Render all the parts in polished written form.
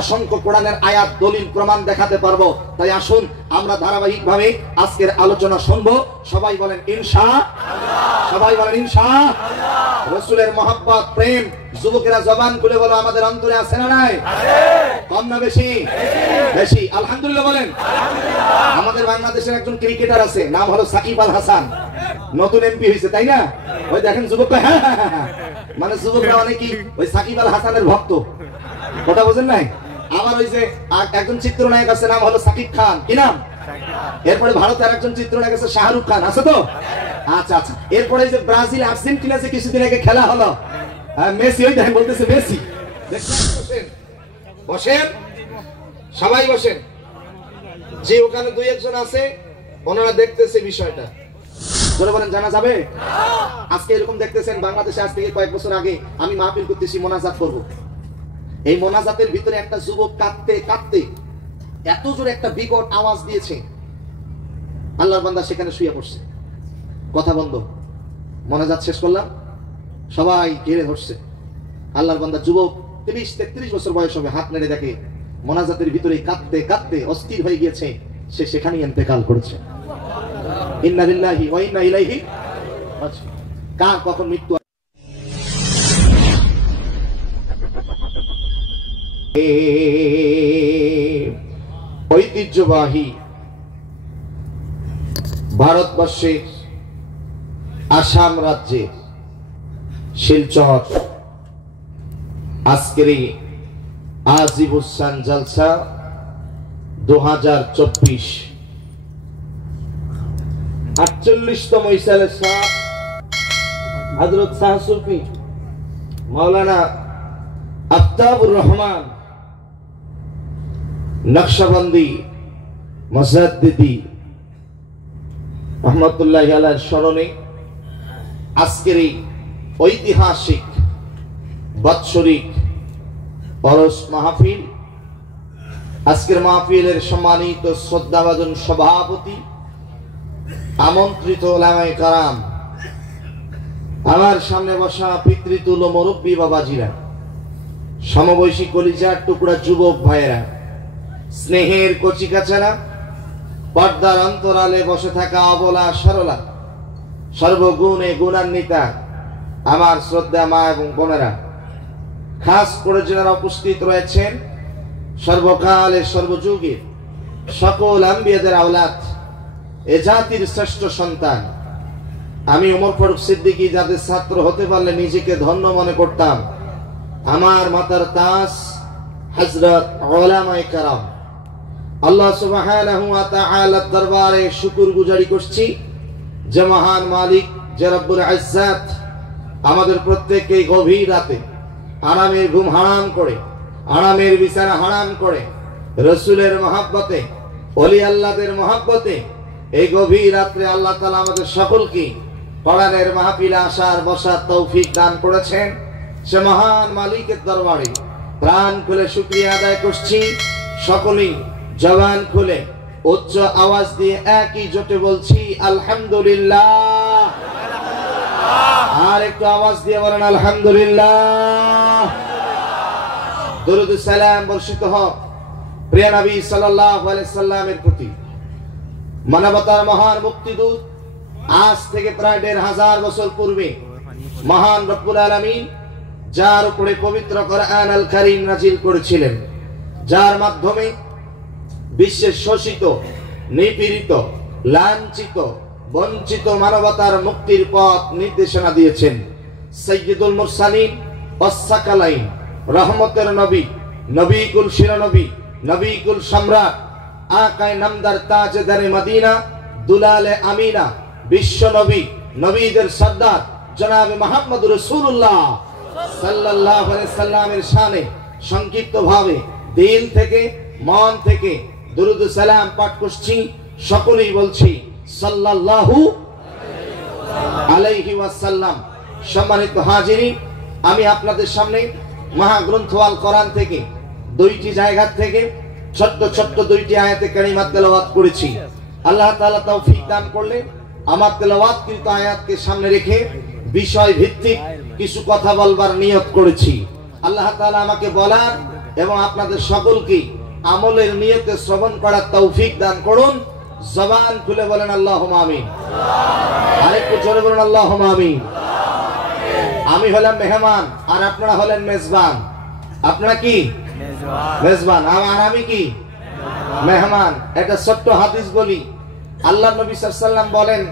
অসংখ্য কোরআনের আয়াত দলিল প্রমাণ দেখাতে পারবো। তাই আসুন আমরা ধারাবাহিকভাবে আজকের আলোচনা শুনবো। সবাই বলেন ইনশাআল্লাহ, সবাই বলেন ইনশাআল্লাহ। রাসূলের মহব্বত প্রেম যুবকেরা জবান খুলে বলো আমাদের অন্তরে আছে না নাই? কম না বেশি? বেশি। আলহামদুলিল্লাহ বলেন আলহামদুলিল্লাহ। আমাদের বাংলাদেশের একজন ক্রিকেটার আছে, নাম হলো সাকিব আল হাসান, নতুন এমপি হয়েছে, তাই না? ওই দেখেন যুবক, মানে যুবকরা অনেকেই ওই সাকিব আল হাসানের ভক্ত, কথা বোঝেন নাই? আবার ওই যে একজন চিত্রনায়ক আছে, নাম হলো সাকিব খান, কি নাম? এরপরে ভারতের আরেকজন চিত্রনায়ক আছে শাহরুখ খান, আছে তো? আচ্ছা আচ্ছা। এরপরে যে ব্রাজিল আর্জেন্টিনা যে কিছুদিন আগে খেলা হলো, মেসি, ওই দেখেন বলতেছে মেসি। বসেন বসেন সবাই বসেন। যে ওখানে দুই একজন আছে ওনারা দেখতেছে বিষয়টা, ধরে বলেন জানা যাবে? আজকে এরকম দেখতেছেন বাংলাদেশে আজ থেকে কয়েক বছর আগে আমি মাহফিল করতেছি, মোনাজাত করব। এই মোনাজাতের ভিতরে একটা যুবক কাঁদতে কাঁদতে এত জোরে একটা বিকট আওয়াজ দিয়েছে, আল্লাহর বান্দা সেখানে শুয়ে পড়ছে, কথা বন্ধ। মোনাজাত শেষ করলাম, সবাই ঘিরে ধরছে। আল্লাহর বান্দা যুবক 30-33 বছর বয়স হবে, হাত নেড়ে দেখে মোনাজাতের ভিতরে কাঁদতে কাঁদতে অস্থির হয়ে গিয়েছে, সে সেখানেই ইন্তেকাল করেছে। ইন্না লিল্লাহি ওয়া ইন্না ইলাইহি রাজিউন। কার কখন মৃত্যু ঐতিহ্যবাহী ভারতবর্ষের আসাম রাজ্যের শিলচর আজকের আজিবুসান জলসা 2024 48তম ইসালে শাহ হযরত শাহ সুফি মাওলানা আফতাবুর রহমান নকশবন্দি মুজাদ্দিদি রহমাতুল্লাহি আলাইহির স্মরণে আজকের এই ঐতিহাসিক বাৎসরিক ওরস মাহফিল। আজকের মাহফিলের সম্মানিত শ্রদ্ধাভাজন সভাপতি, আমন্ত্রিত ওলামায়ে কারাম, আমার সামনে বসা পিতৃতুল্য মুরব্বী বাবাজিরা, সমবয়সী কলিজার টুকরা যুবক ভাইয়েরা, স্নেহের কচিকাচারা, পর্দার অন্তরালে বসে থাকা অবলা সরলা, সর্বগুণে গুণান্বিতা আমার শ্রদ্ধা মা এবং বোনেরা, খাস করে যারা উপস্থিত রয়েছেন সর্বকালের সর্বযুগের সকল আম্বিয়াদের আওলাদ, এ জাতির শ্রেষ্ঠ সন্তান। আমি ওমর ফারুক সিদ্দিকী যাদের ছাত্র হতে পারলে নিজেকে ধন্য মনে করতাম, আমার মাতার তাস হযরত উলামায়ে কেরাম, আল্লাহ সুবহানাহু ওয়া তাআলার দরবারে শুকরগুজারি করছি যে মহান মালিক, যে রব্বুল ইজ্জাত আমাদের প্রত্যেককে গভীর রাতে আরামের ঘুম হারাম করে, আরামের বিছানা হারাম করে, রাসূলের মহব্বতে, ওলি আল্লাহদের মহব্বতে এই গভীর রাত্রে আল্লাহ তাআলা আমাদের সকলকে কোরআনের মাহফিলে আসার বসার তৌফিক দান করেছেন। সে মহান মালিকের দরবারে প্রাণ খুলে শুকরিয়া আদায় করছি। সকলেই জবান খুলে উচ্চ আওয়াজ দিয়ে একই জোটে বলছি আলহামদুলিল্লাহ। আর একটু আওয়াজ দিয়ে বলেন আলহামদুলিল্লাহ। দরুদ সালাম বর্ষিত হোক প্রিয় নবী সাল্লাল্লাহু আলাইহি সাল্লামের প্রতি। মানবতার মহান মুক্তিদূত আজ থেকে প্রায় ১৫০০ বছর পূর্বে মহান রব্বুল আলামিন যার উপরে পবিত্র কোরআন আল কারীম নাযিল করেছিলেন, যার মাধ্যমে বিশ্বের শোষিত, নিপীড়িত, লাঞ্ছিত, বঞ্চিত মানবতার মুক্তির পথ নির্দেশনা দিয়েছেন। সাইয়্যিদুল মুরসালিন ওয়াস সাকালাইন, রহমতের নবী, নবীকুল শিরোনবী, নবীকুল সম্রাট, আকায়ে নামদার তাজদারে মদিনা, দুলালে আমিনা, বিশ্ব নবী, নবীদের সর্দার জনাবে মুহাম্মদুর রাসূলুল্লাহ সাল্লাল্লাহু আলাইহি সাল্লামের শানে সংক্ষিপ্ত ভাবে দিল থেকে মন থেকে দরুদ সালাম পাঠ করছি। সকলেই বলছি সাল্লাল্লাহু আলাইহি ওয়াসাল্লাম। সম্মানিত হাজিরিন, আমি আপনাদের সামনে মহাগ্রন্থ আল কোরআন থেকে দুইটি জায়গা থেকে ছোট্ট ছোট্ট দুইটি আয়াতে কারিমা তেলাওয়াত করেছি। আল্লাহ তাআলা তৌফিক দান করলে আমার তেলাওয়াতকৃত আয়াতকে সামনে রেখে বিষয় ভিত্তিক কিছু কথা বলবার নিয়ত করেছি। আল্লাহ তাআলা আমাকে বলার এবং আপনাদের সকলকে আমলের নিয়তে শ্রবণ করার তৌফিক দান করুন। জবান খুলে বলেন আল্লাহুম্মা আমিন। আরেকটু জোরে বলেন আল্লাহুম্মা আমিন। আমি হলাম মেহমান আর আপনারা হলেন মেজবান। আপনারা কি মেজবান আর আমি কি মেহমান। একটা ছোট্ট হাদিস বলি। আল্লাহ নবী সাল্লাল্লাহু আলাইহি ওয়াসাল্লাম বলেন,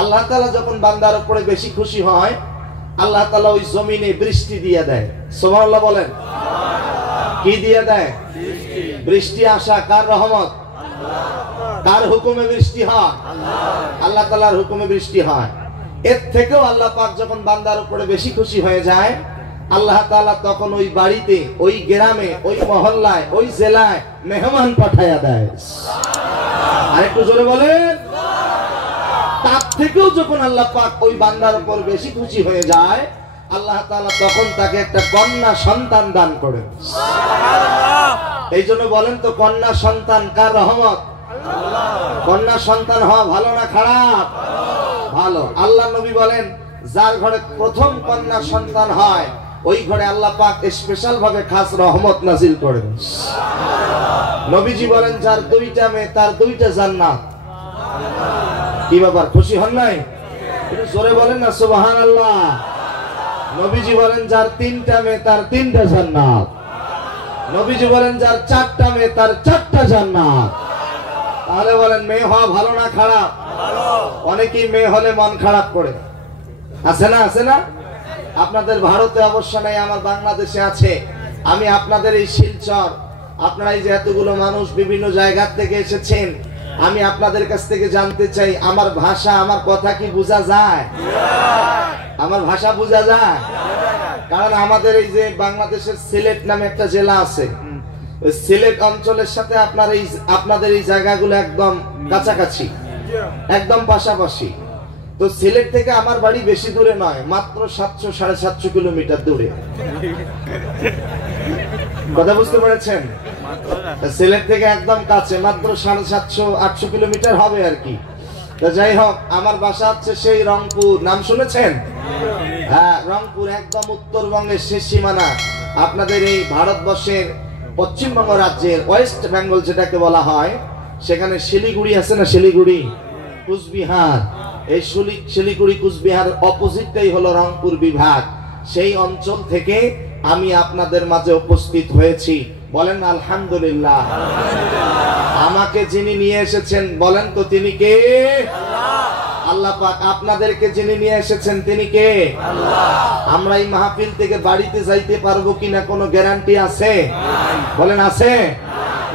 আল্লাহ তাআলা যখন বান্দার উপরে বেশি খুশি হয়, আল্লাহ তাআলা ওই জমিনে বৃষ্টি দিয়ে দেয়। সুবহানাল্লাহ বলেন। কি দিয়ে দেয়? বৃষ্টি আসা কার রহমত? কার হুকুমে বৃষ্টি হয়? আল্লাহ তাআলার হুকুমে বৃষ্টি হয়। এর থেকেও আল্লাহ পাক যখন বান্দার উপরে বেশি খুশি হয়ে যায়, আল্লাহ তাআলা তখন ওই বাড়িতে, ওই গ্রামে, ওই মহল্লায়, ওই জেলায় মেহমান পাঠায়া দেয়। আরেকটু জোরে বলেন। তার থেকেও যখন আল্লাহ পাক ওই বান্দার উপর বেশি খুশি হয়ে যায়, আল্লাহ তাআলা তখন তাকে একটা কন্যা সন্তান দান করেন। এই জন্য বলেন তো, কন্যা সন্তান কার রহমত? কন্যা সন্তান হওয়া ভালো না খারাপ? ভালো। আল্লাহ নবী বলেন, যার ঘরে প্রথম কন্যা সন্তান হয়, ওই ঘরে আল্লাহ পাক স্পেশাল ভাবে খাস রহমত নাজিল করেন। নবীজি বলেন, যার দুইটা মেয়ে তার দুইটা জান্নাত। কি ব্যাপার, খুশি হন নাই? একটু জোরে বলেন না সুবহানাল্লাহ। নবীজি বলেন, যার তিনটা মেয়ে তার তিনটা জান্নাত। নবীজি বলেন, যার চারটা মেয়ে তার চারটা জান্নাত। তাহলে বলেন, মেয়ে হওয়া ভালো না খারাপ? অনেকেই মেয়ে হলে মন খারাপ করে। আছে না? আছে না? আপনাদের ভারতে অবশ্য নাই, আমার বাংলাদেশে আছে। আমি আপনাদের এই শিলচর, আপনারা এই যে এতগুলো মানুষ বিভিন্ন জায়গা থেকে এসেছেন, আমি আপনাদের কাছ থেকে জানতে চাই, আমার ভাষা, আমার কথা কি বোঝা যায়? আমার ভাষা বোঝা যায়? কারণ আমাদের এই যে বাংলাদেশের সিলেট নামে একটা জেলা আছে, ওই সিলেট অঞ্চলের সাথে আপনাদের এই জায়গাগুলো একদম কাছাকাছি, একদম পাশাপাশি। তো সিলেট থেকে আমার বাড়ি বেশি দূরে নয়, মাত্র 700-750 কিলোমিটার দূরে। কথা বুঝতে পেরেছেন? সিলেট থেকে একদম কাছে, মাত্র 750-800 কিলোমিটার হবে আর কি। তো যাই হোক, আমার বাসা হচ্ছে সেই রংপুর। নাম শুনেছেন? হ্যাঁ, রংপুর একদম উত্তরবঙ্গের শেষ সীমানা। আপনাদের এই ভারতবর্ষের পশ্চিমবঙ্গ রাজ্যের ওয়েস্ট বেঙ্গল যেটাকে বলা হয়, সেখানে শিলিগুড়ি আছে না, শিলিগুড়ি, কুচবিহার। এই শিলিগুড়ি কুচবিহার অপোজিটটাই হলো রংপুর বিভাগ। সেই অঞ্চল থেকে আমি আপনাদের মাঝে উপস্থিত হয়েছি। বলেন আলহামদুলিল্লাহ। আমাকে যিনি নিয়ে এসেছেন, বলেন তো তিনি কে? আল্লাহ পাক। আপনাদেরকে যিনি নিয়ে এসেছেন তিনি কে? আমরা এই মাহফিল থেকে বাড়িতে যাইতে পারবো কিনা কোনো গ্যারান্টি আছে? বলেন আছে?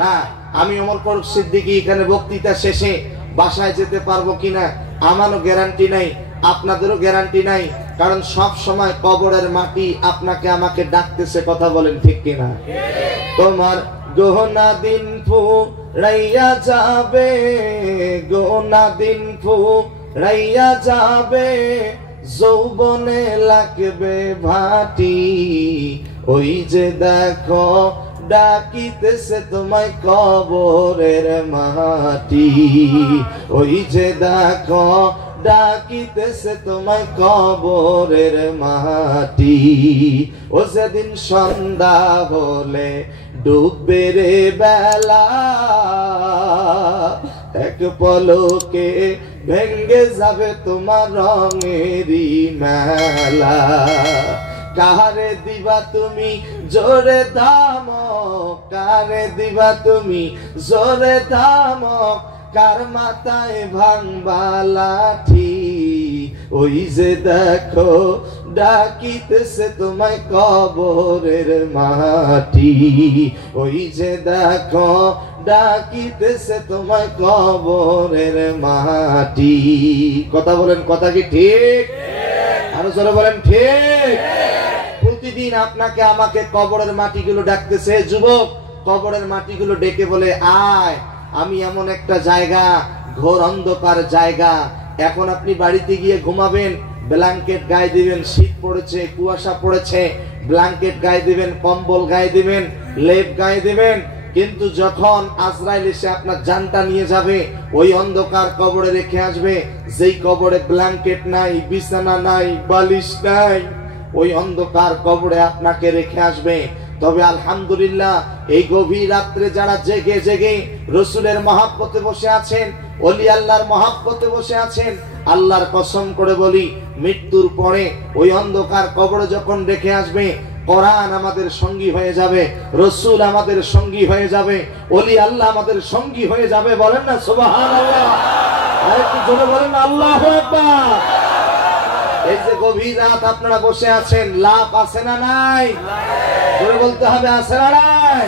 না। আমি ওমর ফারুক সিদ্দিকী এখানে বক্তৃতা শেষে বাসায় যেতে পারবো কিনা আমারও গ্যারান্টি নাই, আপনাদেরও গ্যারান্টি নাই। কারণ সব সময় কবরের মাটি আপনাকে আমাকে ডাকতেছে। কথা বলেন ঠিক কিনা? তোমার গহনা দিন ফুরাইয়া যাবে, গহনা দিন ফুরাইয়া যাবে, যৌবনে লাগবে ভাটি, ওই যে দেখো ডাকিতেছে তোমায় কবরের মাটি, ওই যে দেখো ডাকিতেছে তোমায় কবরের মাটি। ও যেদিন সন্ধ্যা হলে ডুববে রে বেলা, এক পলকে ভেঙ্গে যাবে তোমার রঙেরই মেলা। কারে দিবা তুমি জোরে দামক, কারে দিবা তুমি জোরে দামক, কার মাথায় ভাঙবা লাঠি, ওই যে দেখো ডাকিতেছে তোমায় কবরের মাটি, ওই যে দেখো ডাকিতেছে তোমায় কবরের মাটি। কথা বলেন, কথা কি ঠিক? আরো জোরে বলেন ঠিক। প্রতিদিন আপনাকে আমাকে কবরের মাটিগুলো ডাকতেছে। যুবক, কবরের মাটিগুলো ডেকে বলে, আয়, আমি এমন একটা জায়গা, ঘোর অন্ধকার জায়গা, এখন আপনি বাড়িতে গিয়ে ঘুমাবেন, ব্ল্যাঙ্কেট গায়ে দিবেন, শীত পড়েছে, কুয়াশা পড়েছে, ব্ল্যাঙ্কেট গায়ে দিবেন, কম্বল গায়ে দিবেন, লেপ গায়ে দিবেন। কিন্তু যখন আজরাইল এসে আপনার জানটা নিয়ে যাবে, ওই অন্ধকার কবরে রেখে আসবে, যেই কবরে ব্ল্যাঙ্কেট নাই, বিছানা নাই, বালিশ নাই, ওই অন্ধকার কবরে আপনাকে রেখে আসবে। তবে আলহামদুলিল্লাহ এই গভীর রাত্রে যারা জেগে জেগে রসুলের মহব্বতে বসে আছেন, ওলি আল্লাহর মহব্বতে বসে আছেন, আল্লাহর কসম করে বলি, মৃত্যুর পরে ওই অন্ধকার কবরে যখন রেখে আসবে, কোরআন আমাদের সঙ্গী হয়ে যাবে, রসুল আমাদের সঙ্গী হয়ে যাবে, ওলি আল্লাহ আমাদের সঙ্গী হয়ে যাবে। বলেন না সুবহানাল্লাহ? আরেকটু জোরে বলেন আল্লাহু আকবার। এই যে গভীর রাত আপনারা বসে আছেন, লাভ আছে না নাই? জোরে বলতে হবে, আছে না নাই?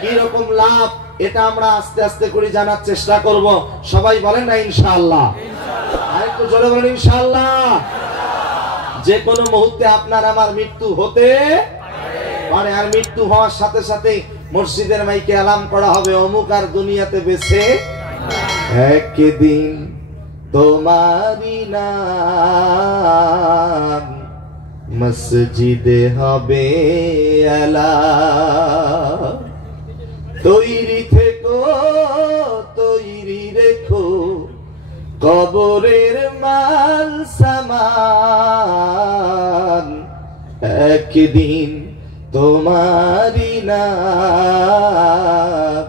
কি রকম লাভ এটা আমরা আস্তে আস্তে করে জানার চেষ্টা করব। সবাই বলেন না ইনশাআল্লাহ? আরেকটু জোরে বলেন ইনশাআল্লাহ। যে কোনো মুহূর্তে আপনার আমার মৃত্যু হতে পারে, আর মৃত্যু হওয়ার সাথে সাথে মসজিদের মাইকে আলাম করা হবে, অমুক আর দুনিয়াতে বেঁচে একদিন তোমারি নাম মসজিদে হবে আলা। তৈরি থেকো, তৈরি রেখো কবরের মাল সামান, একদিন তোমারি নাম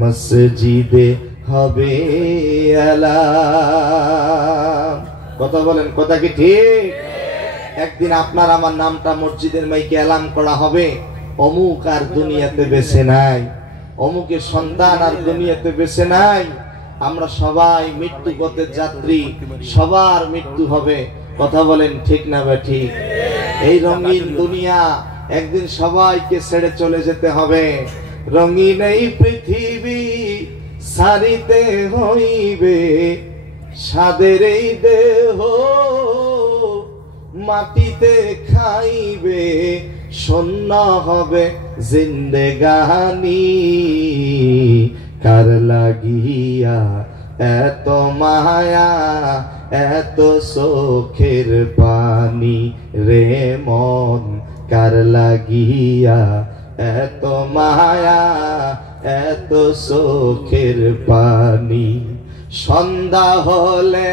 মসজিদে হবে আলাম। কথা বলেন, কথা কি ঠিক? একদিন আপনার আমার নামটা মসজিদের মাইকে এলাম করা হবে, অমুক আর দুনিয়াতে বেঁচে নাই, অমুকের সন্তান আর দুনিয়াতে বেঁচে নাই। আমরা সবাই মৃত্যু পথের যাত্রী, সবার মৃত্যু হবে। কথা বলেন ঠিক না বে ঠিক? এই রঙিন দুনিয়া একদিন সবাইকে ছেড়ে চলে যেতে হবে। রঙিন এই পৃথিবী সারিতে হইবে, সাদের এই দেহ মাটিতে খাইবে, শূন্য হবে জিন্দেগানি। কার লাগিয়া এত মায়া, এত চোখের পানি রে মন, কার লাগিয়া এত মায়া, এত চোখের পানি। সন্ধ্যা হলে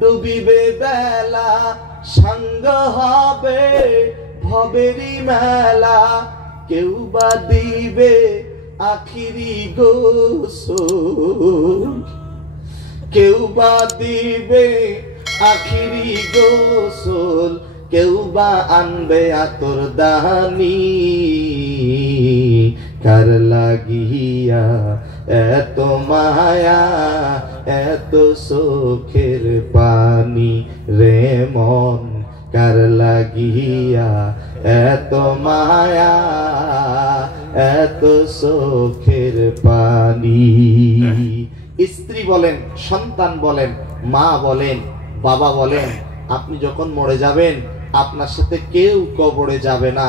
ডুবিবে বেলা, সাঙ্গ হবে ভবেরি মেলা, কেউ বা দিবে আখিরি গোসল, কেউ বা দিবে আখিরি গোসল, কেউ বা আনবে আতর দানি। কার লাগিয়া এত মায়া, এত চোখের পানি রে মন, কার লাগিয়া এত মায়া, এত চোখের পানি। স্ত্রী বলেন, সন্তান বলেন, মা বলেন, বাবা বলেন, আপনি যখন মরে যাবেন আপনার সাথে কেউ কবরে যাবে না।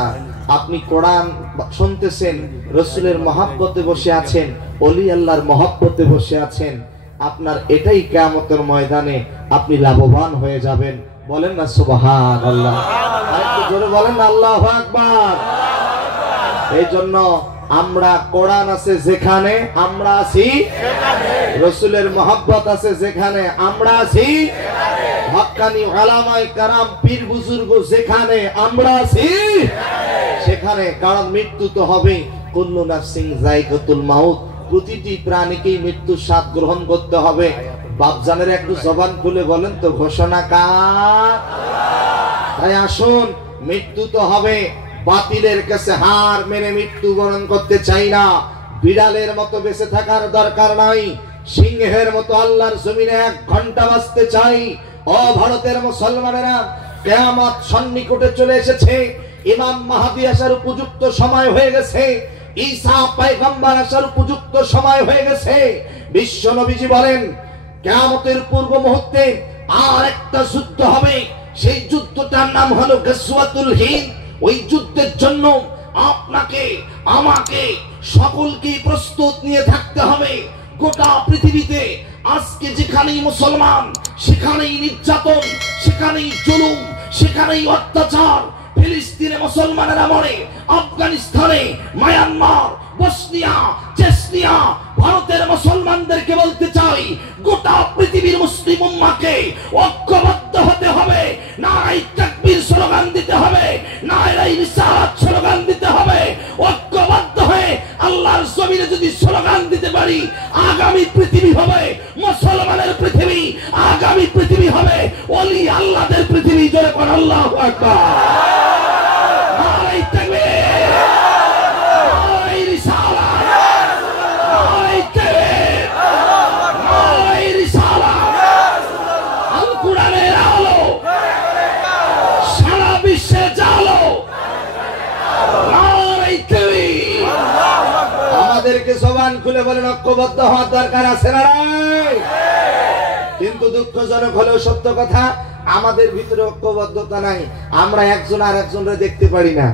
আপনি কোরআন শুনতেছেন, রসুলের মহব্বতে বসে আছেন, ওলি আল্লাহর মহব্বতে বসে আছেন, আপনার এটাই কিয়ামতের ময়দানে আপনি লাভবান হয়ে যাবেন। বলেন না সুবহানাল্লাহ? আরেকটু জোরে বলেন না আল্লাহু আকবার। এই জন্য আমরা, কোরআন আছে যেখানে আমরা আছি, রসুলের মহব্বত আছে যেখানে আমরা আছি, হক্কানি উলামায়ে কেরাম পীর বুজুর্গ যেখানে আমরা আছি সেখানে। কারণ মৃত্যু তো হবে, কুল্লু নাফসিন যায়কাতুল মাউত, প্রতিটি প্রাণীকেই মৃত্যুর স্বাদ গ্রহণ করতে হবে। বাপজানের একটু জবান খুলে বলেন তো, ঘোষণা কার? তাই আসুন, মৃত্যু তো হবে, বাতিলের কাছে হার মেনে মৃত্যুবরণ করতে চাই না। বিড়ালের মতো বেঁচে থাকার দরকার নাই, সিংহের মতো আল্লাহর জমিনে 1 ঘন্টা বাঁচতে চাই। ও ভারতের মুসলমানেরা, কিয়ামত সন্নিকটে চলে এসেছে, ইমাম মাহদী আসার উপযুক্ত সময় হয়ে গেছে, ঈসা পয়গম্বর আসার উপযুক্ত সময় হয়ে গেছে। বিশ্ব নবীজি বলেন, কিয়ামতের পূর্ব মুহূর্তে আর একটা যুদ্ধ হবে, সেই যুদ্ধটার নাম হলো গাজওয়াতুল হিন্দ। ওই যুদ্ধের জন্য আপনাকে, আমাকে, সকলকে প্রস্তুত নিয়ে থাকতে হবে। গোটা পৃথিবীতে আজকে যেখানেই মুসলমান, সেখানেই নির্যাতন, সেখানেই জুলুম, সেখানেই অত্যাচার। ফিলিস্তিনে মুসলমানেরা মরে, আফগানিস্তানে, মায়ানমার, বসনিয়া, চেচনিয়া। ভারতের মুসলমানদেরকে বলতে চাই, গোটা পৃথিবীর মুসলিম উম্মাহকে ঐক্যবদ্ধ হতে হবে, নারায়ে তাকবীর স্লোগান দিতে হবে, নারায়ে রিসালাত স্লোগান দিতে হবে, ঐক্যবদ্ধ হয়ে আল্লাহর জমিনে যদি স্লোগান দিতে পারি, আগামী পৃথিবী হবে মুসলমানের পৃথিবী, আগামী পৃথিবী হবে ওলি আল্লাহদের পৃথিবী। জোরে কোন আল্লাহু আকবার। নারায়ে তাকবীর, নারায়ে রিসালাত, নারায়ে তাকবীর, নারায়ে রিসালাত। আল কোরআনের আলো সারা বিশ্বে জালো। নারায়ে তাকবীর। আমাদেরকে জবান খুলে বলেন ঐক্যবদ্ধ হওয়ার দরকার আছে না নাই? কিন্তু দুঃখজনক হলেও সত্য কথা, আমাদের ভিতরে ঐক্যবদ্ধতা নাই। আমরা একজন আর একজনরে দেখতে পারি না,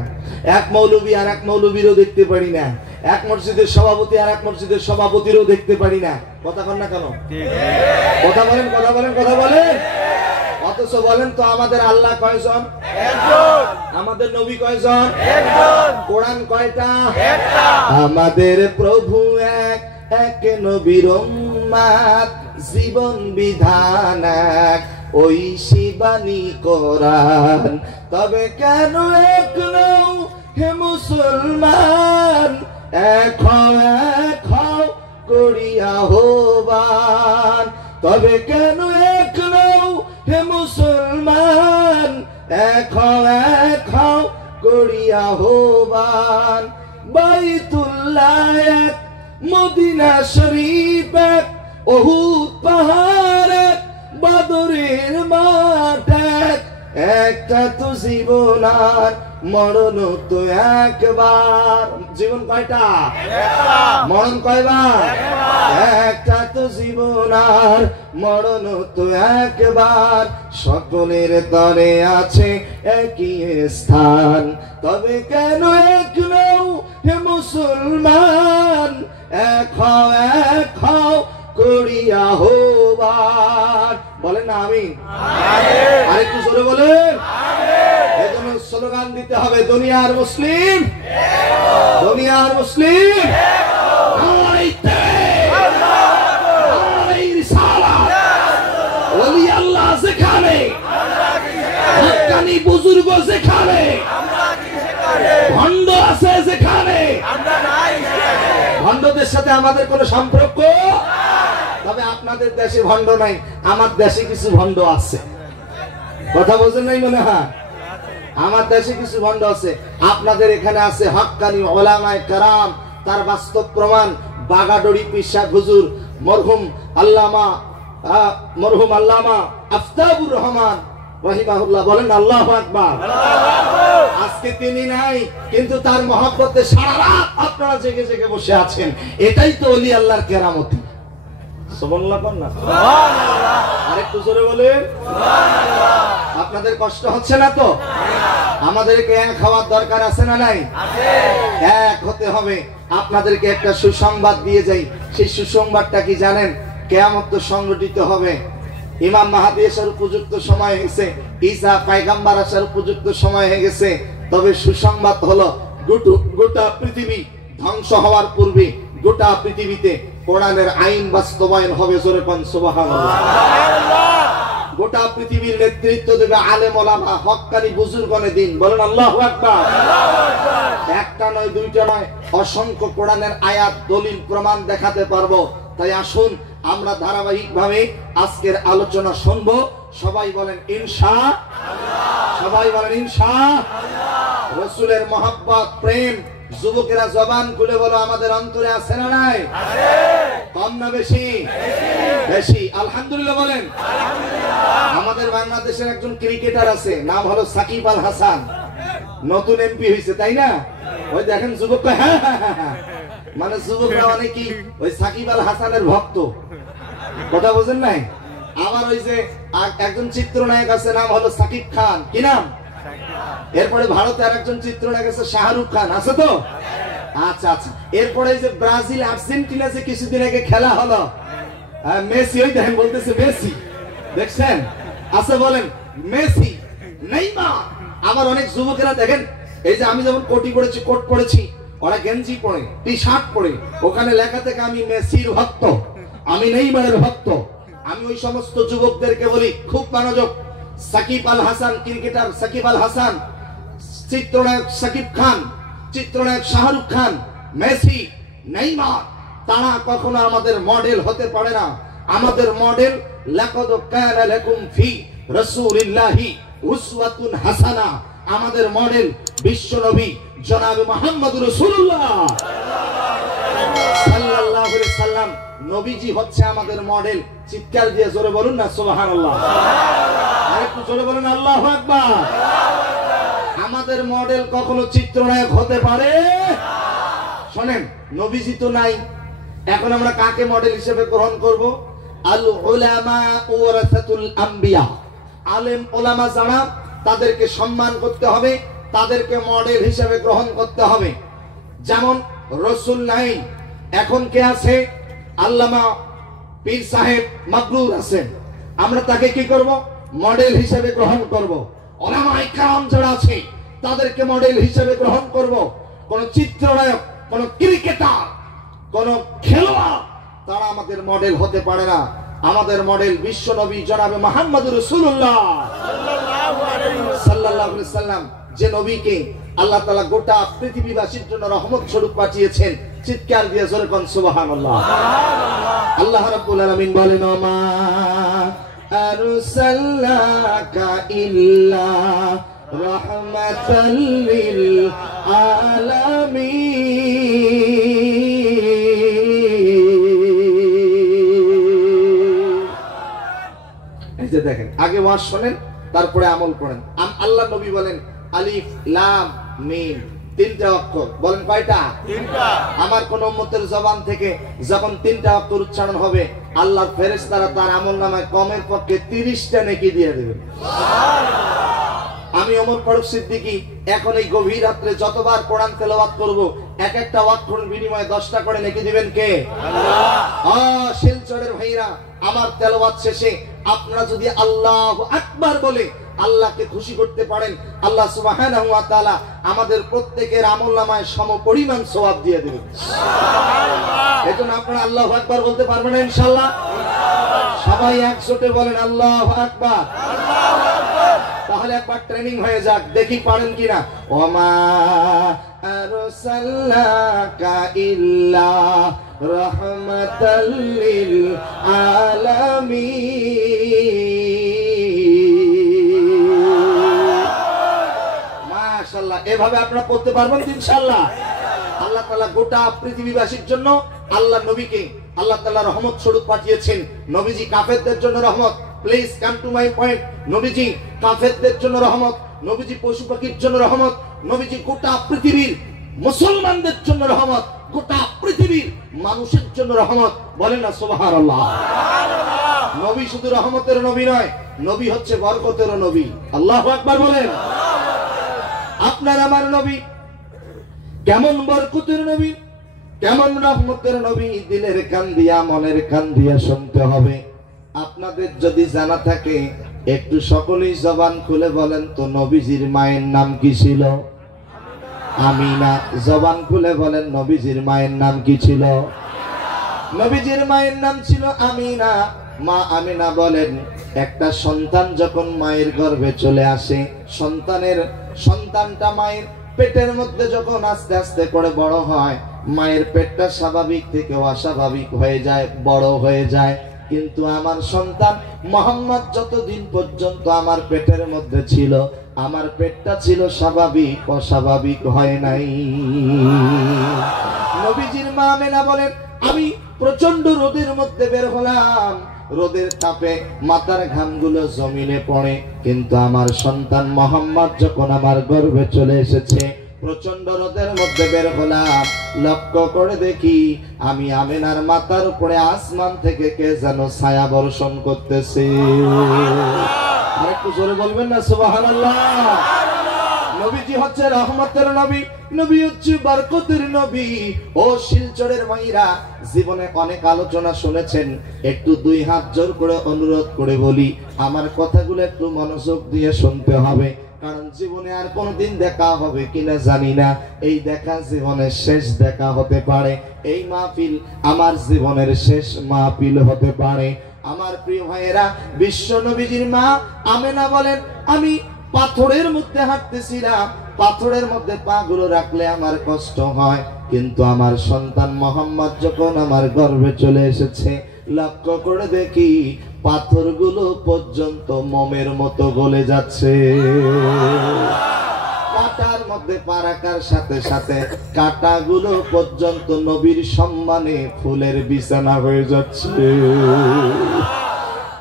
এক মৌলবী আর এক মৌলবীরও দেখতে পারি না, এক মসজিদের সভাপতি আর এক মসজিদের সভাপতিরও দেখতে পারি না। কথা কন না কেন? কথা বলেন, কথা বলেন, কথা বলেন। অথচ বলেন তো আমাদের আল্লাহ কয়জন? একজন। আমাদের নবী কয়জন? একজন। কোরআন কয়টা? একটা। আমাদের প্রভু এক, এক নবীর উম্মত, জীবন বিধান এক, ওই শিবানী কোরআন। তবে কেন এক নও হে মুসলমান, এক হও, এক হও করিয়া আহ্বান। তবে কেন এক নও হে মুসলমান, এক হও, এক হও করিয়া আহ্বান। বাইতুল্লাহ এক, মদিনা শরীফ এক, উহুদ পাহাড় এক, বদরের মাঠ এক। একটা তো জীবন আর মরণ তো একবার। জীবন কয়টা? মরণ কয়বার? একটা তো জীবন আর মরণ তো একবার। সকলের তরে আছে একই স্থান। তবে কেন এক নও হে মুসলমান, এক হও, এক হও করিয়া আহ্বান। বলেন না আমিন? আরেকটু জোরে বলেন। এজন্য স্লোগান দিতে হবে দুনিয়ার মুসলিম, দুনিয়ার মুসলিম। নারায়ে তাকবীর, নারায়ে রিসালাত। ওলি আল্লাহ যেখানে, হক্কানি বুজুর্গ যেখানে, ভণ্ড আছে যেখানে, ভণ্ডদের সাথে আমাদের কোনো সম্পর্ক। তবে আপনাদের দেশে ভণ্ড নাই, আমার দেশে কিছু ভণ্ড আছে। কথা বলছেন নাই মনে হয়? আমার দেশে কিছু ভণ্ড আছে, আপনাদের এখানে আছে হক্কানি উলামায়ে কেরাম। তার বাস্তব প্রমাণ বাগাডোরি পীর সাহেব হুজুর মরহুম আল্লামা আফতাবুর রহমান রাহিমাহুল্লাহ। বলেন আল্লাহু আকবার। আজকে তিনি নাই, কিন্তু তার মহব্বতে সারা রাত আপনারা জেগে জেগে বসে আছেন। এটাই তো ওলি আল্লাহর কেরামতি। সুবহানাল্লাহ বলেন না? সুবহানাল্লাহ। আরেকটু জোরে বলেন সুবহানাল্লাহ। আপনাদের কষ্ট হচ্ছে না তো? আমাদেরকে এক হওয়ার দরকার আছে না নাই? আছে। এক হতে হবে। আপনাদেরকে একটা সুসংবাদ দিয়ে যাই। সেই সুসংবাদটা কি জানেন? কিয়ামত তো সংগঠিত হবে। ইমাম মাহদী আসার উপযুক্ত সময় হয়েছে, ঈসা পয়গম্বর আসার উপযুক্ত সময় হয়ে গেছে। তবে সুসংবাদ হলো গোটা পৃথিবী ধ্বংস হওয়ার পূর্বে গোটা পৃথিবীতে কোরআনের আইন বাস্তবায়ন হবে। জোরে কোন সুবহানাল্লাহ। গোটা পৃথিবীর নেতৃত্ব দেবে আলেম ওলামা, হক্কানি বুজুর্গনে দিন। বলেন আল্লাহু আকবার। একটা নয়, দুইটা নয়, অসংখ্য কোরআনের আয়াত দলিল প্রমাণ দেখাতে পারবো। তাই আসুন আমরা ধারাবাহিকভাবে আজকের আলোচনা শুনবো। সবাই বলেন ইনশাআল্লাহ, সবাই বলেন ইনশাআল্লাহ। রাসূলের মহব্বত, প্রেম যুবকেরা জবান খুলে বলো আমাদের অন্তরে আছে না নাই? আছে। কম না বেশি? বেশি। আলহামদুলিল্লাহ বলেন আলহামদুলিল্লাহ। আমাদের বাংলাদেশের একজন ক্রিকেটার আছে, নাম হলো সাকিব আল হাসান। নতুন এমপি হয়েছে, তাই না? ওই দেখেন যুবক, হ্যাঁ মানে যুবকরা অনেকেই ওই সাকিব আল হাসানের ভক্ত। কথা বোঝেন নাই? আবার ওই যে একজন চিত্রনায়ক আছে, নাম হলো সাকিব খান। কি নাম? এরপরে ভারতে আরেকজন চিত্রনায়ক আছে শাহরুখ খান, আছে তো? আচ্ছা আচ্ছা। এরপরে যে ব্রাজিল আর্জেন্টিনা যে কিছুদিন আগে খেলা হলো, মেসি, ওই দেখেন বলতেছে মেসি, দেখছেন? আচ্ছা বলেন মেসি, নেইমার। আমার অনেক যুবকেরা দেখেন, এই যে আমি যেমন কোটি পড়েছি, কোট পড়েছি, ওরা গেঞ্জি পরে, টি শার্ট পরে, ওখানে লেখা থেকে আমি মেসির ভক্ত, আমি নেইমারের ভক্ত। আমি ওই সমস্ত যুবকদেরকে বলি খুব মনোযোগ। সাকিব আল হাসান, ক্রিকেটার সাকিব আল হাসান চিত্রনায়ক সাকিব খান, চিত্রনায়ক শাহরুখ খান, মেসি, নেইমার, তারা কখনো আমাদের মডেল হতে পারে না। আমাদের মডেল লাকাদ কানা লাকুম ফি রাসূলিল্লাহি উসওয়াতুন হাসানা। আমাদের মডেল বিশ্বনবী জনাবে মুহাম্মদুর রাসূলুল্লাহ সাল্লাল্লাহু আলাইহি সাল্লাম। নবীজি হচ্ছে আমাদের মডেল। চিৎকার দিয়ে জোরে বলুন না সুবহানাল্লাহ। আরেকটু জোরে বলুন আল্লাহু আকবার। আমাদের মডেল কখনো চিত্রনায়ক হতে পারে? শুনেন, নবীজি তো নাই, এখন আমরা কাকে মডেল হিসেবে গ্রহণ করব? আল উলামা ওয়ারাসাতুল আম্বিয়া। আলেম ওলামা যারা, তাদেরকে সম্মান করতে হবে, তাদেরকে মডেল হিসেবে গ্রহণ করতে হবে। যেমন রাসূল নাই, এখন কে আছে? আল্লামা পীর সাহেব মাবরুর আছেন। আমরা তাকে কি করব? মডেল হিসেবে গ্রহণ করব। ওলামায়ে কেরাম যারা আছে, তাদেরকে মডেল হিসেবে গ্রহণ করব। কোন চিত্রনায়ক, কোন ক্রিকেটার, কোন খেলোয়াড়, তারা আমাদের মডেল হতে পারে না। আমাদের মডেল বিশ্বনবী জনাবে মুহাম্মদুর রাসূলুল্লাহ সাল্লাল্লাহু আলাইহি সাল্লাম, যে নবীকে আল্লাহ তাআলা গোটা পৃথিবীবাসীর জন্য রহমত স্বরূপ পাঠিয়েছেন। চিৎকার দিয়ে জোরে কোন সুবহানাল্লাহ। আল্লাহ রাব্বুল আলামিন বলেন, মা আরসালনাকা ইল্লা রাহমাতাল লিল আলামিন। এই যে দেখেন, আগে ওয়াজ শুনেন, তারপরে আমল করেন। আল্লাহ নবী বলেন আলিফ লাম মিম, তিনটা অক্ষর। বলেন কয়টা? তিনটা। আমার কোন উম্মতের জবান থেকে যখন তিনটা অক্ষর উচ্চারণ হবে, আল্লাহর ফেরেশতারা তার আমলনামায় কমের পক্ষে 30টা নেকি দিয়ে দেবেন। আমি ওমর ফারুক সিদ্দিকী এখন এই গভীর রাত্রে যতবার কোরআন তেলাওয়াত করব, এক একটা অক্ষরের বিনিময়ে 10টা করে নেকি দিবেন কে? আল্লাহ। শিলচরের ভাইরা, আমার তেলাওয়াত শেষে আপনারা যদি আল্লাহু আকবার বলে আল্লাহকে খুশি করতে পারেন, আল্লাহ সুবহানাহু ওয়া তাআলা আমাদের প্রত্যেকের আমলনামায় সমপরিমাণ সওয়াব দিয়ে দেবেন। সুবহানাল্লাহ। এজন্য আপনারা আল্লাহু আকবার বলতে পারবেন না ইনশাআল্লাহ? সবাই একসাথে বলেন আল্লাহু আকবার। আল্লাহু আকবার। তাহলে একবার ট্রেনিং হয়ে যাক, দেখি পারেন কিনা। ওমা আরসালনাকা ইল্লা রাহমাতাল লিল আলামিন। মাশাআল্লাহ। এভাবে আপনারা পড়তে পারবেন ইনশাআল্লাহ। আল্লাহ তাআলা গোটা পৃথিবীবাসীর জন্য আল্লাহ নবীকে আল্লাহ তাআলা রহমত স্বরূপ পাঠিয়েছেন। নবীজি কাফেরদের জন্য রহমত। Please come to my point. নবীজি কাফেরদের জন্য রহমত, নবীজি পশু পাখির জন্য রহমত, নবীজি গোটা পৃথিবীর মুসলমানদের জন্য রহমত, গোটা পৃথিবীর মানুষের জন্য রহমত। বলেন না সুবহানাল্লাহ। নবী শুধু রহমতের নবী নয়, নবী হচ্ছে বরকতের নবী। আল্লাহু আকবার বলেন। আপনার আমার নবী কেমন বরকতের নবী, কেমন রহমতের নবী, দিলের কান দিয়া মনের কান দিয়া শুনতে হবে। আপনাদের যদি জানা থাকে, একটু সকলেই জবান খুলে বলেন তো, নবীজির মায়ের নাম কি ছিল? আমিনা। জবান খুলে বলেন, নবীজির মায়ের নাম কি ছিল? নবীজির মায়ের নাম ছিল আমিনা। মা আমিনা বলেন, একটা সন্তান যখন মায়ের গর্ভে চলে আসে, সন্তানটা মায়ের পেটের মধ্যে যখন আস্তে আস্তে করে বড় হয়, মায়ের পেটটা স্বাভাবিক থেকে অস্বাভাবিক হয়ে যায়, বড় হয়ে যায়। কিন্তু আমার সন্তান মুহাম্মদ যতদিন পর্যন্ত আমার পেটের মধ্যে ছিল, আমার পেটটা ছিল স্বাভাবিক, অস্বাভাবিক হয় নাই। নবীজির মা আমিনা বলেন, আমি প্রচন্ড রোদের মধ্যে বের হলাম, রোদের তাপে মাথার ঘামগুলো জমিনে পড়ে, কিন্তু আমার সন্তান মুহাম্মদ যখন আমার গর্ভে চলে এসেছে, প্রচন্ড রোদের মধ্যে বের হলাম, লক্ষ্য করে দেখি আমি আমিনার মাথার উপরে আসমান থেকে কে যেন ছায়া বর্ষণ করতেছে। আরেকটু জোরে বলবেন না সুবহানাল্লাহ। নবীজি হচ্ছে রহমতের নবী, নবী হচ্ছে বরকতের নবী। ও শিলচরের মাইরা, জীবনে অনেক আলোচনা শুনেছেন, একটু দুই হাত জোর করে অনুরোধ করে বলি, আমার কথাগুলো একটু মনোযোগ দিয়ে শুনতে হবে। কারণ জীবনে আর কোনদিন দেখা হবে কিনা জানি না, এই দেখা জীবনের শেষ দেখা হতে পারে। এই মাহফিল আমার জীবনের শেষ মাহফিল হতে পারে। আমার প্রিয় ভাইয়েরা, বিশ্ব নবীজির মা আমেনা বলেন, আমি পাথরের মধ্যে হাঁটতেছিলাম, পাথরের মধ্যে পা গুলো রাখলে আমার কষ্ট হয়, কিন্তু আমার সন্তান মোহাম্মদ যখন আমার গর্ভে চলে এসেছে, লক্ষ্য করে দেখি পাথরগুলো পর্যন্ত মোমের মতো গলে যাচ্ছে। কাটার মধ্যে পা রাখার সাথে সাথে কাটাগুলো পর্যন্ত নবীর সম্মানে ফুলের বিছানা হয়ে যাচ্ছে।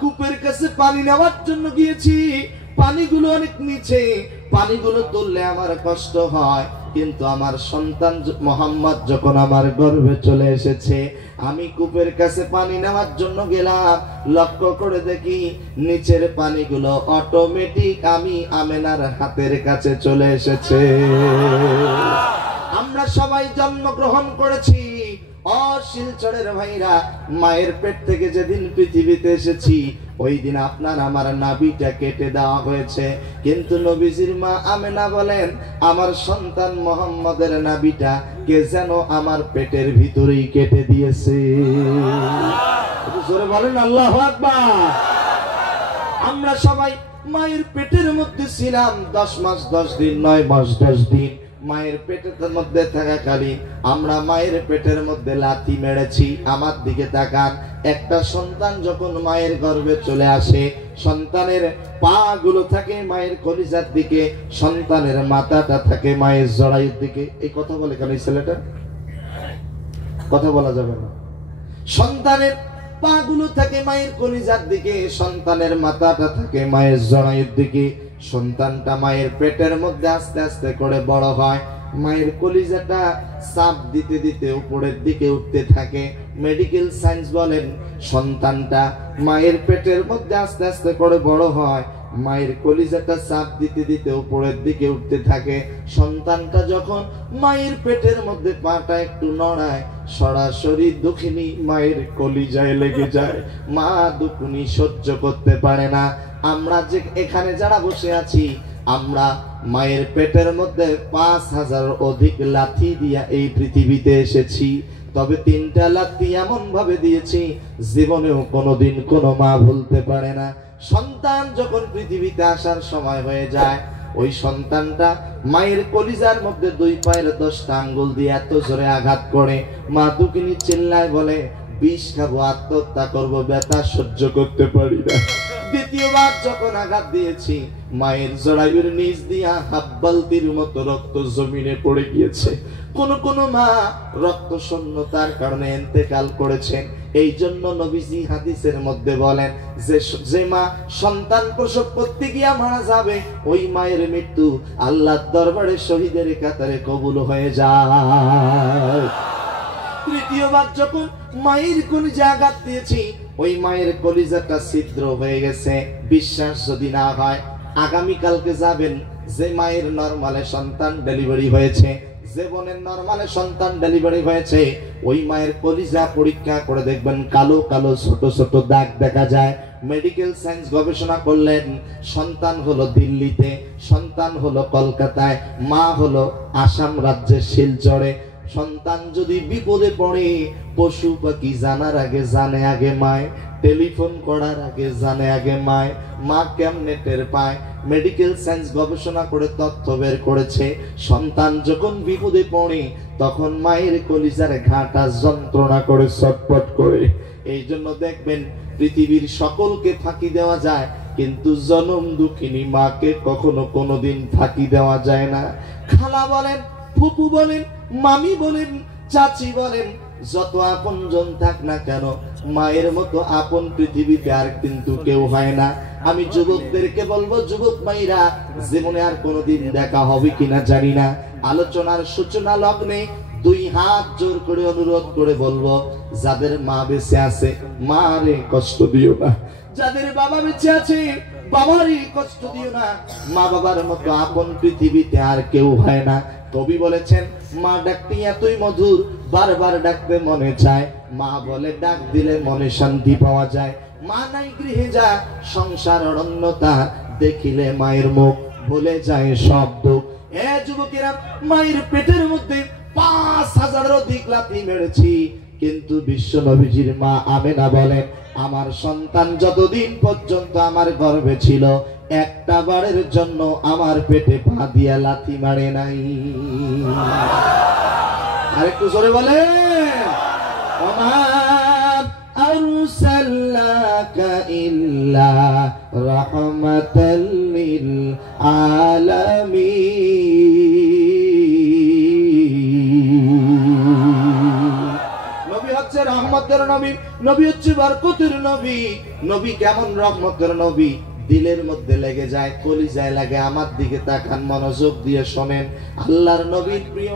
কূপের কাছে পানি নেওয়ার জন্য গিয়েছি, পানিগুলো অনেক নিচে, পানিগুলো তুললে আমার কষ্ট হয়, কিন্তু আমার সন্তান মোহাম্মদ যখন আমার গর্ভে চলে এসেছে, আমি কূপের কাছে পানি নেওয়ার জন্য গেলাম, লক্ষ্য করে দেখি নিচের পানিগুলো অটোমেটিক আমি আমেনার হাতের কাছে চলে এসেছে। আমরা সবাই জন্মগ্রহণ করেছি শিলচরের ভাইরা, মায়ের পেট থেকে যেদিন পৃথিবীতে এসেছি ওই দিন আপনার আমার নাভিটা কেটে দেওয়া হয়েছে, কিন্তু নবীজির মা আমেনা বলেন আমার সন্তান মোহাম্মদের নাভিটা কে যেন আমার পেটের ভিতরেই কেটে দিয়েছে। জোরে বলেন আল্লাহু আকবার। আমরা সবাই মায়ের পেটের মধ্যে ছিলাম 10 মাস 10 দিন, 9 মাস 10 দিন। মায়ের পেটের মধ্যে থাকাকালীন আমরা মায়ের পেটের মধ্যে লাথি মেরেছি। আমার দিকে তাকান, একটা সন্তান যখন মায়ের গর্ভে চলে আসে, সন্তানের পা গুলো থাকে মায়ের কলিজার দিকে, সন্তানের মাথাটা থাকে মায়ের জরায়ুর দিকে। এই কথা বলে কেন এই ছেলেটা? কথা বলা যাবে না। সন্তানের পা গুলো থাকে মায়ের কলিজার দিকে, সন্তানের মাথাটা থাকে মায়ের জরায়ুর দিকে। সন্তানটা মায়ের পেটের মধ্যে আস্তে আস্তে করে বড় হয়, মায়ের কলিজাটা চাপ দিতে দিতে উপরের দিকে উঠতে থাকে। মেডিকেল সায়েন্স বলেন সন্তানটা মায়ের পেটের মধ্যে আস্তে আস্তে করে বড় হয়, মায়ের কলিজাটা চাপ দিতে দিতে উপরের দিকে উঠতে থাকে। সন্তানটা যখন মায়ের পেটের মধ্যে পাটা একটু নড়ায়, সরাসরি দুঃখিনী মায়ের কলিজায় লেগে যায়। মা দুঃখিনী সহ্য করতে পারে না। আমরা যে এখানে যারা বসে আছি, আমরা মায়ের পেটের মধ্যে 5000 অধিক লাথি দিয়া এই পৃথিবীতে এসেছি, তবে 3টা লাথি এমন ভাবে দিয়েছি জীবনেও কোনোদিন কোনো মা ভুলতে পারে না। সন্তান যখন পৃথিবীতে আসার সময় হয়ে যায়, ওই সন্তানটা মায়ের কলিজার মধ্যে 2 পায়ের 10টা আঙ্গুল দিয়ে এত জোরে আঘাত করে, মা দুঃখিনী চিল্লায় বলে বিষ খাবো, আত্মহত্যা করবো, ব্যথা সহ্য করতে পারি না। দ্বিতীয়বার যখন আঘাত দিয়েছি, মায়ের জরায়ুর নিচ দিয়া হাব্বালতির মতো রক্ত জমিনে পড়ে গিয়েছে। কোন কোন মা রক্ত শূন্যতার কারণে ইন্তেকাল করেছেন। এই জন্য নবীজি হাদিসের মধ্যে বলেন যে মা সন্তান প্রসব করতে গিয়া মারা যাবে, ওই মায়ের মৃত্যু আল্লাহর দরবারে শহীদের কাতারে কবুল হয়ে যায়। তৃতীয়বার যখন মায়ের কলিজা আঘাত দিয়েছি, ওই মায়ের কলিজাটা ছিদ্র হয়ে গেছে। বিশ্বাস যদি না হয়, আগামীকালকে যাবেন যে মায়ের নরমালে সন্তান ডেলিভারি হয়েছে, যে বোনের নরমালে সন্তান ডেলিভারি হয়েছে, ওই মায়ের কলিজা পরীক্ষা করে দেখবেন কালো কালো ছোট ছোট দাগ দেখা যায়। মেডিকেল সায়েন্স গবেষণা করলেন, সন্তান হলো দিল্লিতে, সন্তান হলো কলকাতায়, মা হলো আসাম রাজ্যের শিলচরে। সন্তান যদি বিপদে পড়ে, পশু পাখি জানার আগে জানে আগে মায়, টেলিফোন করার আগে জানে আগে মায়। মা কেমনে টের পায়? মেডিকেল সায়েন্স গবেষণা করে তথ্য বের করেছে, সন্তান যখন বিপদে পড়ে তখন মায়ের কলিজার ঘাটা যন্ত্রণা করে ছটফট করে। এই জন্য দেখবেন পৃথিবীর সকলকে ফাঁকি দেওয়া যায়, কিন্তু জনম দুঃখিনী মাকে কখনো কোনোদিন ফাঁকি দেওয়া যায় না। খালা বলেন, ফুপু বলেন, মামি বলেন, চাচি বলেন, যত আপনজন থাক না কেন, মায়ের মতো আপন পৃথিবীতে আর কিন্তু কেউ হয় না। আমি যুবকদেরকে বলবো, যুবক মায়েরা, জীবনে আর কোনোদিন দেখা হবে কিনা জানি না, আলোচনার সূচনা লগ্নে 2 হাত জোর করে অনুরোধ করে বলবো, যাদের মা বেঁচে আছে মারে কষ্ট দিও না, যাদের বাবা বেঁচে আছে বাবারই কষ্ট দিও না। মা বাবার মতো আপন পৃথিবীতে আর কেউ হয় না। কবি বলেছেন, মা ডাকটি এতই মধুর, বারবার ডাকতে মনে চায়। মা বলে ডাক দিলে মনে শান্তি পাওয়া যায়। মা নাই গৃহে যা, সংসার অরণ্যতা, দেখিলে মায়ের মুখ ভুলে যায় সব দুঃখ। এ যুবকেরা, মায়ের পেটের মধ্যে 5000 অধিক লাথি মেরেছি, কিন্তু বিশ্ব নবীজির মা আমেনা বলেন, আমার সন্তান যতদিন পর্যন্ত আমার গর্ভে ছিল একটা বারের জন্য আমার পেটে পা দিয়া লাথি মারে নাই। আরেকটু জোরে বলে, ওমা আরসালনাকা ইল্লা রাহমাতাল লিল আলামিন। নবী হচ্ছে রহমতের নবী, নবী হচ্ছে বরকতের নবী। নবী কেমন রহমতের নবী? দিলের মধ্যে লেগে যায়, কলিজায় লাগে। আমার দিকে তাকান, মনোযোগ দিয়ে শোনেন। আল্লাহর নবীর প্রিয়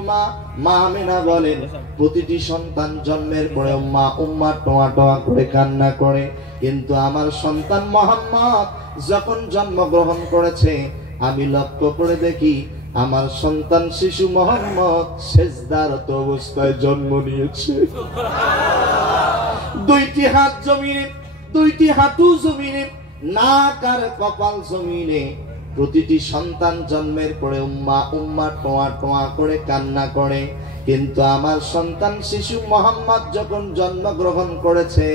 মা আমেনা বলেন, প্রতিটি সন্তান জন্মের পরে উম্মা টোয়া টোয়া করে কান্না করে, কিন্তু আমার সন্তান মুহাম্মদ যখন জন্মগ্রহণ করেছে, আমি লক্ষ্য করে দেখি আমার সন্তান শিশু মুহাম্মদ সেজদারত অবস্থায় জন্ম নিয়েছে। দুইটি হাত জমিনে, দুইটি হাঁটু জমিনে, নাক আর কপাল জমিনে। প্রতিটি সন্তান জন্মের পরে উম্মা টোয়া টোয়া করে কান্না করে, কিন্তু আমার সন্তান শিশু মুহাম্মদ যখন জন্মগ্রহণ করেছে,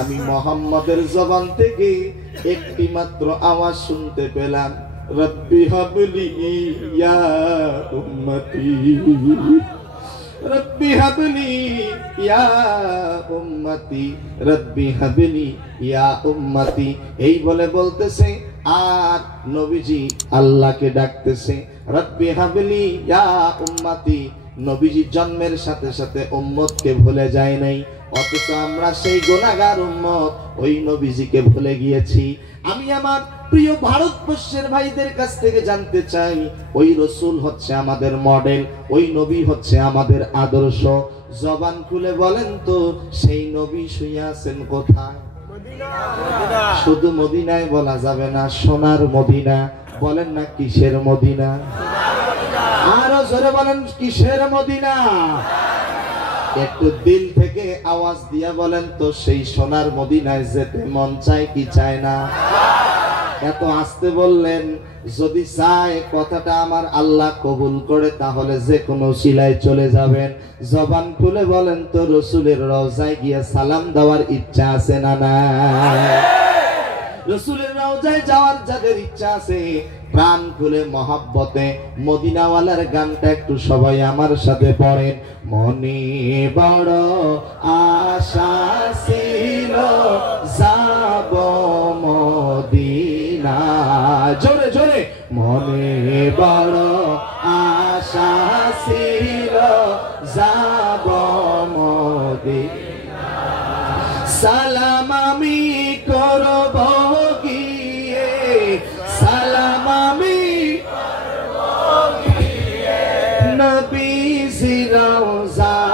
আমি মুহাম্মদের জবান থেকে একটি মাত্র আওয়াজ শুনতে পেলাম, রব্বি হাবলি ইয়া উম্মতি, রব্বি হাবলি ইয়া উম্মতি, রব্বি হাবলি ইয়া উম্মতি। এই বলে বলতেছে, আর নবীজি আল্লাহকে ডাকতেছে, রব্বি হাবলি ইয়া উম্মতি। নবীজি জন্মের সাথে সাথে উম্মতকে ভুলে যায় নাই, অথচ আমরা সেই গুনাহগার উম্মত ওই নবীজিকে ভুলে গিয়েছি। আমি আমার প্রিয় ভারতবর্ষের ভাইদের কাছ থেকে জানতে চাই, ওই রাসূল হচ্ছে আমাদের মডেল, ওই নবী হচ্ছে আমাদের আদর্শ। জবান খুলে বলেন তো, সেই নবী শুয়ে আছেন কোথায়? শুধু মদিনায় বলা যাবে না, সোনার মদিনা। বলেন না কিসের মদিনা? আরো জোরে বলেন, কিসের মদিনা? একটু দিল থেকে আওয়াজ দিয়া বলেন তো, সেই সোনার মদিনায় যেতে মন চায় কি চায় না? এত আস্তে বললেন, যদি চায় কথাটা আমার আল্লাহ কবুল করে, তাহলে যে কোনো সিলায় চলে যাবেন। জবান খুলে বলেন তো, রসুলের রওজায় গিয়ে সালাম দেওয়ার ইচ্ছা আছে না না? রসুলের রওজায় যাওয়ার যাদের ইচ্ছা আছে, প্রাণ খুলে মহব্বতে মদিনাওয়ালার গানটা একটু সবাই আমার সাথে পড়েন। মনে বড় আশা ছিল যাব মদিনা, জোরে জোরে। মনে বড় আশা ছিল যাব মদিনা, সালাম আমি করব গিয়ে, সালাম আমি করব গিয়ে নবীজির রওজায়।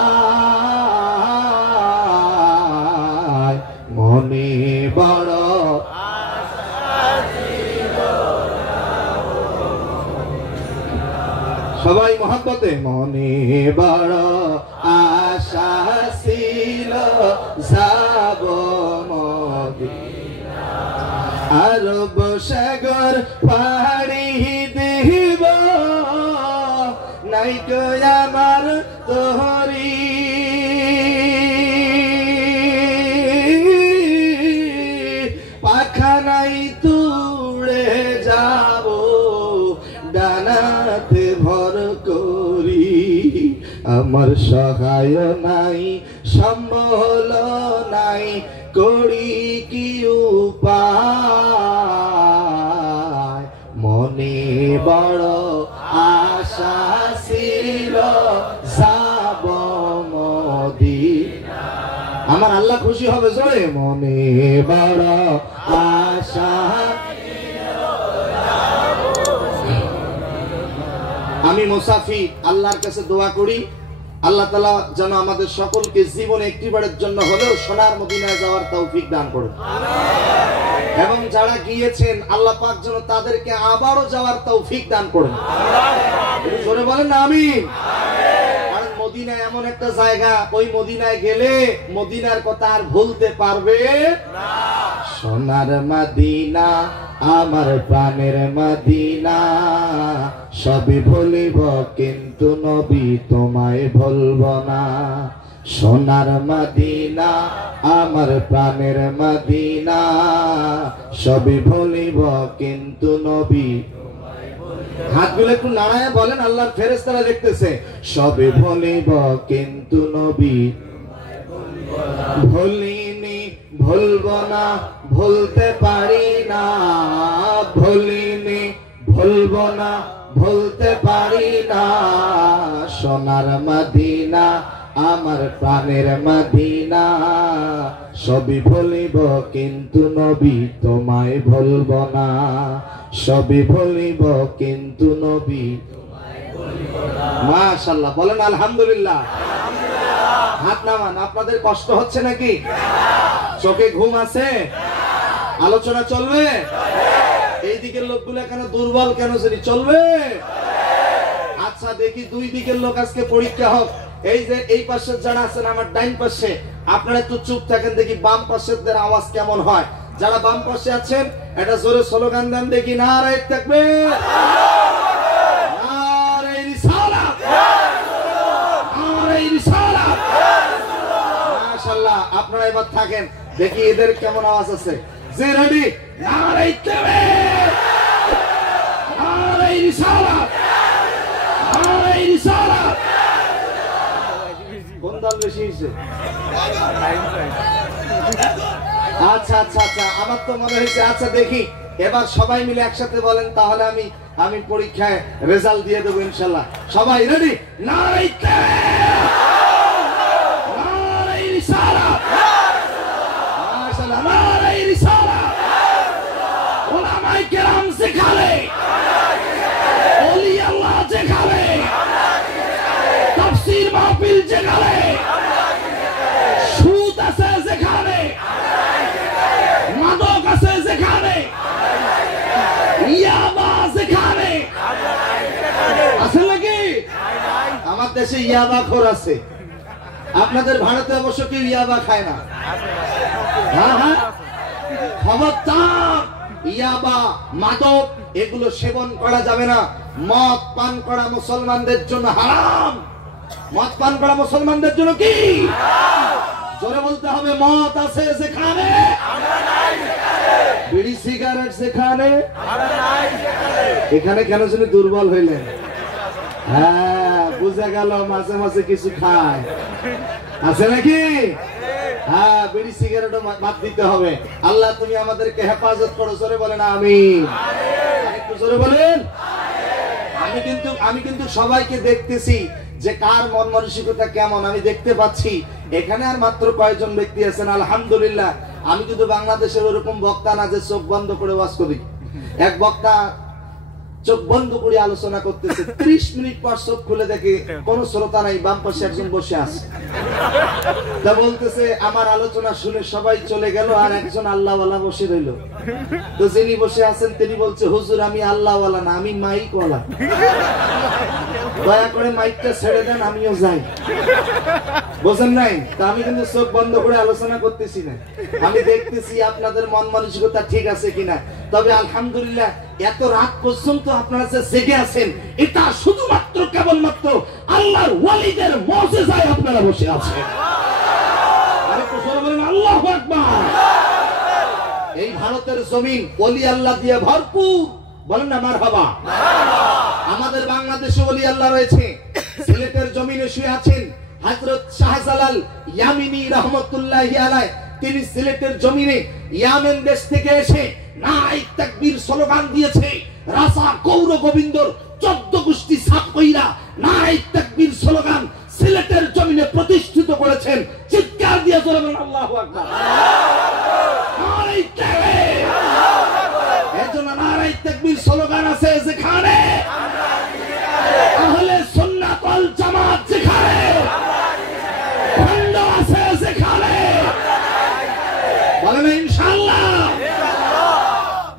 মনে বড় আশা ছিল, সবাই মহব্বতে। মনে বড় আশা ছিল যাব মদিনা, আরব সাগর পাড়ি দেব, নাই কো আমার তোহরি, পাখা নাই তুড়ে যাব, ডানাতে ভর করি। আমার সহায় নাই, সম্বল নাই, করি কি উপায়? মনে বড় আশা ছিল যাব মদিনা। আমার আল্লাহ খুশি হবে, জোরে। মনে বড় আশা। আমি মুসাফির, আল্লাহর কাছে দোয়া করি, আল্লাহ তাআলা যেন আমাদের সকলকে জীবনে একটিবারের জন্য হলেও সোনার মদিনায় যাওয়ার তৌফিক দান করুন। এবং যারা গিয়েছেন, আল্লাহ পাক যেন তাদেরকে আবারও যাওয়ার তৌফিক দান করুন। জোরে বলেন আমিন। কারণ মদিনা এমন একটা জায়গা, ওই মদিনায় গেলে মদিনার কথা আর ভুলতে পারবে না। সোনার মদিনা আমার প্রাণের মদিনা, সবই ভুলিব কিন্তু নবী তোমায় ভুলব না। সোনার মদিনা আমার প্রাণের মদিনা, সবই ভুলিব কিন্তু নবী। হাতগুলো একটু নাড়ায় বলেন, আল্লাহর ফেরেশতারা দেখতেছে। সবই ভুলিব কিন্তু নবী ভুলিনি, ভুলবো না, ভুলতে পারি না। ভুলিনি, ভুলবো না, ভুলতে পারি না। সোনার মদিনা আমার প্রাণের মদিনা, সবই ভুলিব কিন্তু নবী তোমায় ভুলবো না। সবই ভুলিব কিন্তু নবী। মাশাআল্লাহ, বলেন আলহামদুলিল্লাহ। হাত নামান। আপনাদের কষ্ট হচ্ছে নাকি? চোখে ঘুম আছে? আলোচনা চলবে? এই দিকের লোকগুলো কেন দুর্বল, কেন জানি চলবে? আচ্ছা দেখি দুই দিকের লোক আজকে পরীক্ষা হোক। এই যে এই পাশে যারা আছেন আমার ডাইন পাশে, আপনারা একটু চুপ থাকেন, দেখি বাম পাশের আওয়াজ কেমন হয়। যারা বাম পাশে আছেন এটা জোরে স্লোগান দেন দেখি, নারায়ে তাকবীর, নারায়ে রিসালাত, নারায়ে রিসালাত। মাশাআল্লাহ, আপনারা এবার থাকেন, দেখি এদের কেমন আওয়াজ আছে। যে রেডি? নারায়ে তাকবীর, নারায়ে রিসালাত, নারায়ে রিসালাত। কোন দল বেশি হয়েছে? আচ্ছা আচ্ছা আচ্ছা, আমার তো মনে হয়েছে। আচ্ছা দেখি এবার সবাই মিলে একসাথে বলেন, তাহলে আমি পরীক্ষায় রেজাল্ট দিয়ে দেবো ইনশাল্লাহ। সবাই রেডি? নারায়ে তাকবীর, নারায়ে রিসালাত, মাশাআল্লাহ, নারায়ে রিসালাত। উলামায়ে কেরাম যেখানে, ওলি আল্লাহ যেখানে, তাফসীর মাহফিল যেখানে, সুদ আছে যেখানে, মাদক আছে যেখানে, ইয়াবা যেখানে আছে নাকি? আমার দেশে ইয়াবা খোর আছে। আপনাদের ভারতে অবশ্য কেউ ইয়াবা খায় না। হ্যাঁ হ্যাঁ, খবরদার, ইয়াবা মাদক এগুলো সেবন করা যাবে না। মদ পান করা মুসলমানদের জন্য হারাম। মদ পান করা মুসলমানদের জন্য কি? জোরে বলতে হবে। মদ আছে যেখানে, বিড়ি সিগারেট যেখানে, এখানে কেন শুনে দুর্বল হইলেন? হ্যাঁ, বুঝে গেল মাঝে মাঝে কিছু খায় আছে নাকি? হ্যাঁ, বিড়ি সিগারেটও বাদ দিতে হবে। আল্লাহ তুমি আমাদেরকে হেফাজত করো। জোরে বলেন আমিন। একটু জোরে বলেন। আমি কিন্তু সবাইকে দেখতেছি যে কার মন মানসিকতা কেমন আমি দেখতে পাচ্ছি। এখানে আর মাত্র কয়েকজন ব্যক্তি আছেন আলহামদুলিল্লাহ। আমি কিন্তু বাংলাদেশের ওরকম বক্তা না যে চোখ বন্ধ করে ওয়াজ করি। এক বক্তা চোখ বন্ধ করে আলোচনা করতেছে, 30 মিনিট পর চোখ খুলে দেখে কোন শ্রোতা নাই, বাম পাশে একজন বসে আছে। তা বলতেছে আমার আলোচনা শুনে সবাই চলে গেল, আর একজন আল্লাহওয়ালা বসে রইল। তো যিনি বসে আছেন তিনি বলছে, হুজুর আমি আল্লাহওয়ালা না, আমি মাইকওয়ালা, দয়া করে মাইকটা ছেড়ে দেন, আমিও যাই। বোঝেন নাই? তা আমি কিন্তু চোখ বন্ধ করে আলোচনা করতেছি না, আমি দেখতেছি আপনাদের মন মানসিকতা ঠিক আছে কিনা। তবে আলহামদুলিল্লাহ এত রাত পর্যন্ত আপনারা যে জেগে আছেন, এটা শুধুমাত্র কেবলমাত্র আল্লাহর ওয়ালিদের মুজিজায় আপনারা বসে আছেন। আরে কোসর বলেন আল্লাহু আকবার। এই ভারতের জমিন ওলি আল্লাহ দিয়ে ভরপুর, বলেন না মারহাবা। আমাদের বাংলাদেশে ওলি আল্লাহ রয়েছে। সিলেটের জমিনে শুয়ে আছেন হযরত শাহজালাল ইয়ামিনী রাহমাতুল্লাহি আলাইহি। তিনি সিলেটের জমিনে ইয়ামেন দেশ থেকে এসে নারায়ে তাকবীর স্লোগান দিয়েছে। রাজা গৌর গোবিন্দর 14 গোষ্ঠী সাপ কইরা নারায়ে তাকবীর স্লোগান সিলেটের জমিনে প্রতিষ্ঠিত করেছেন। চিৎকার দিয়ে জোরে বলেন আল্লাহু আকবার। নারায়ে তাকবীর, এজন্য নারায়ে তাকবীর স্লোগান আছে যেখানে, আহলে সুন্নাত ওয়াল জামাত যেখানে, খন্ড আছে যেখানে, বলেন ইনশাআল্লাহ।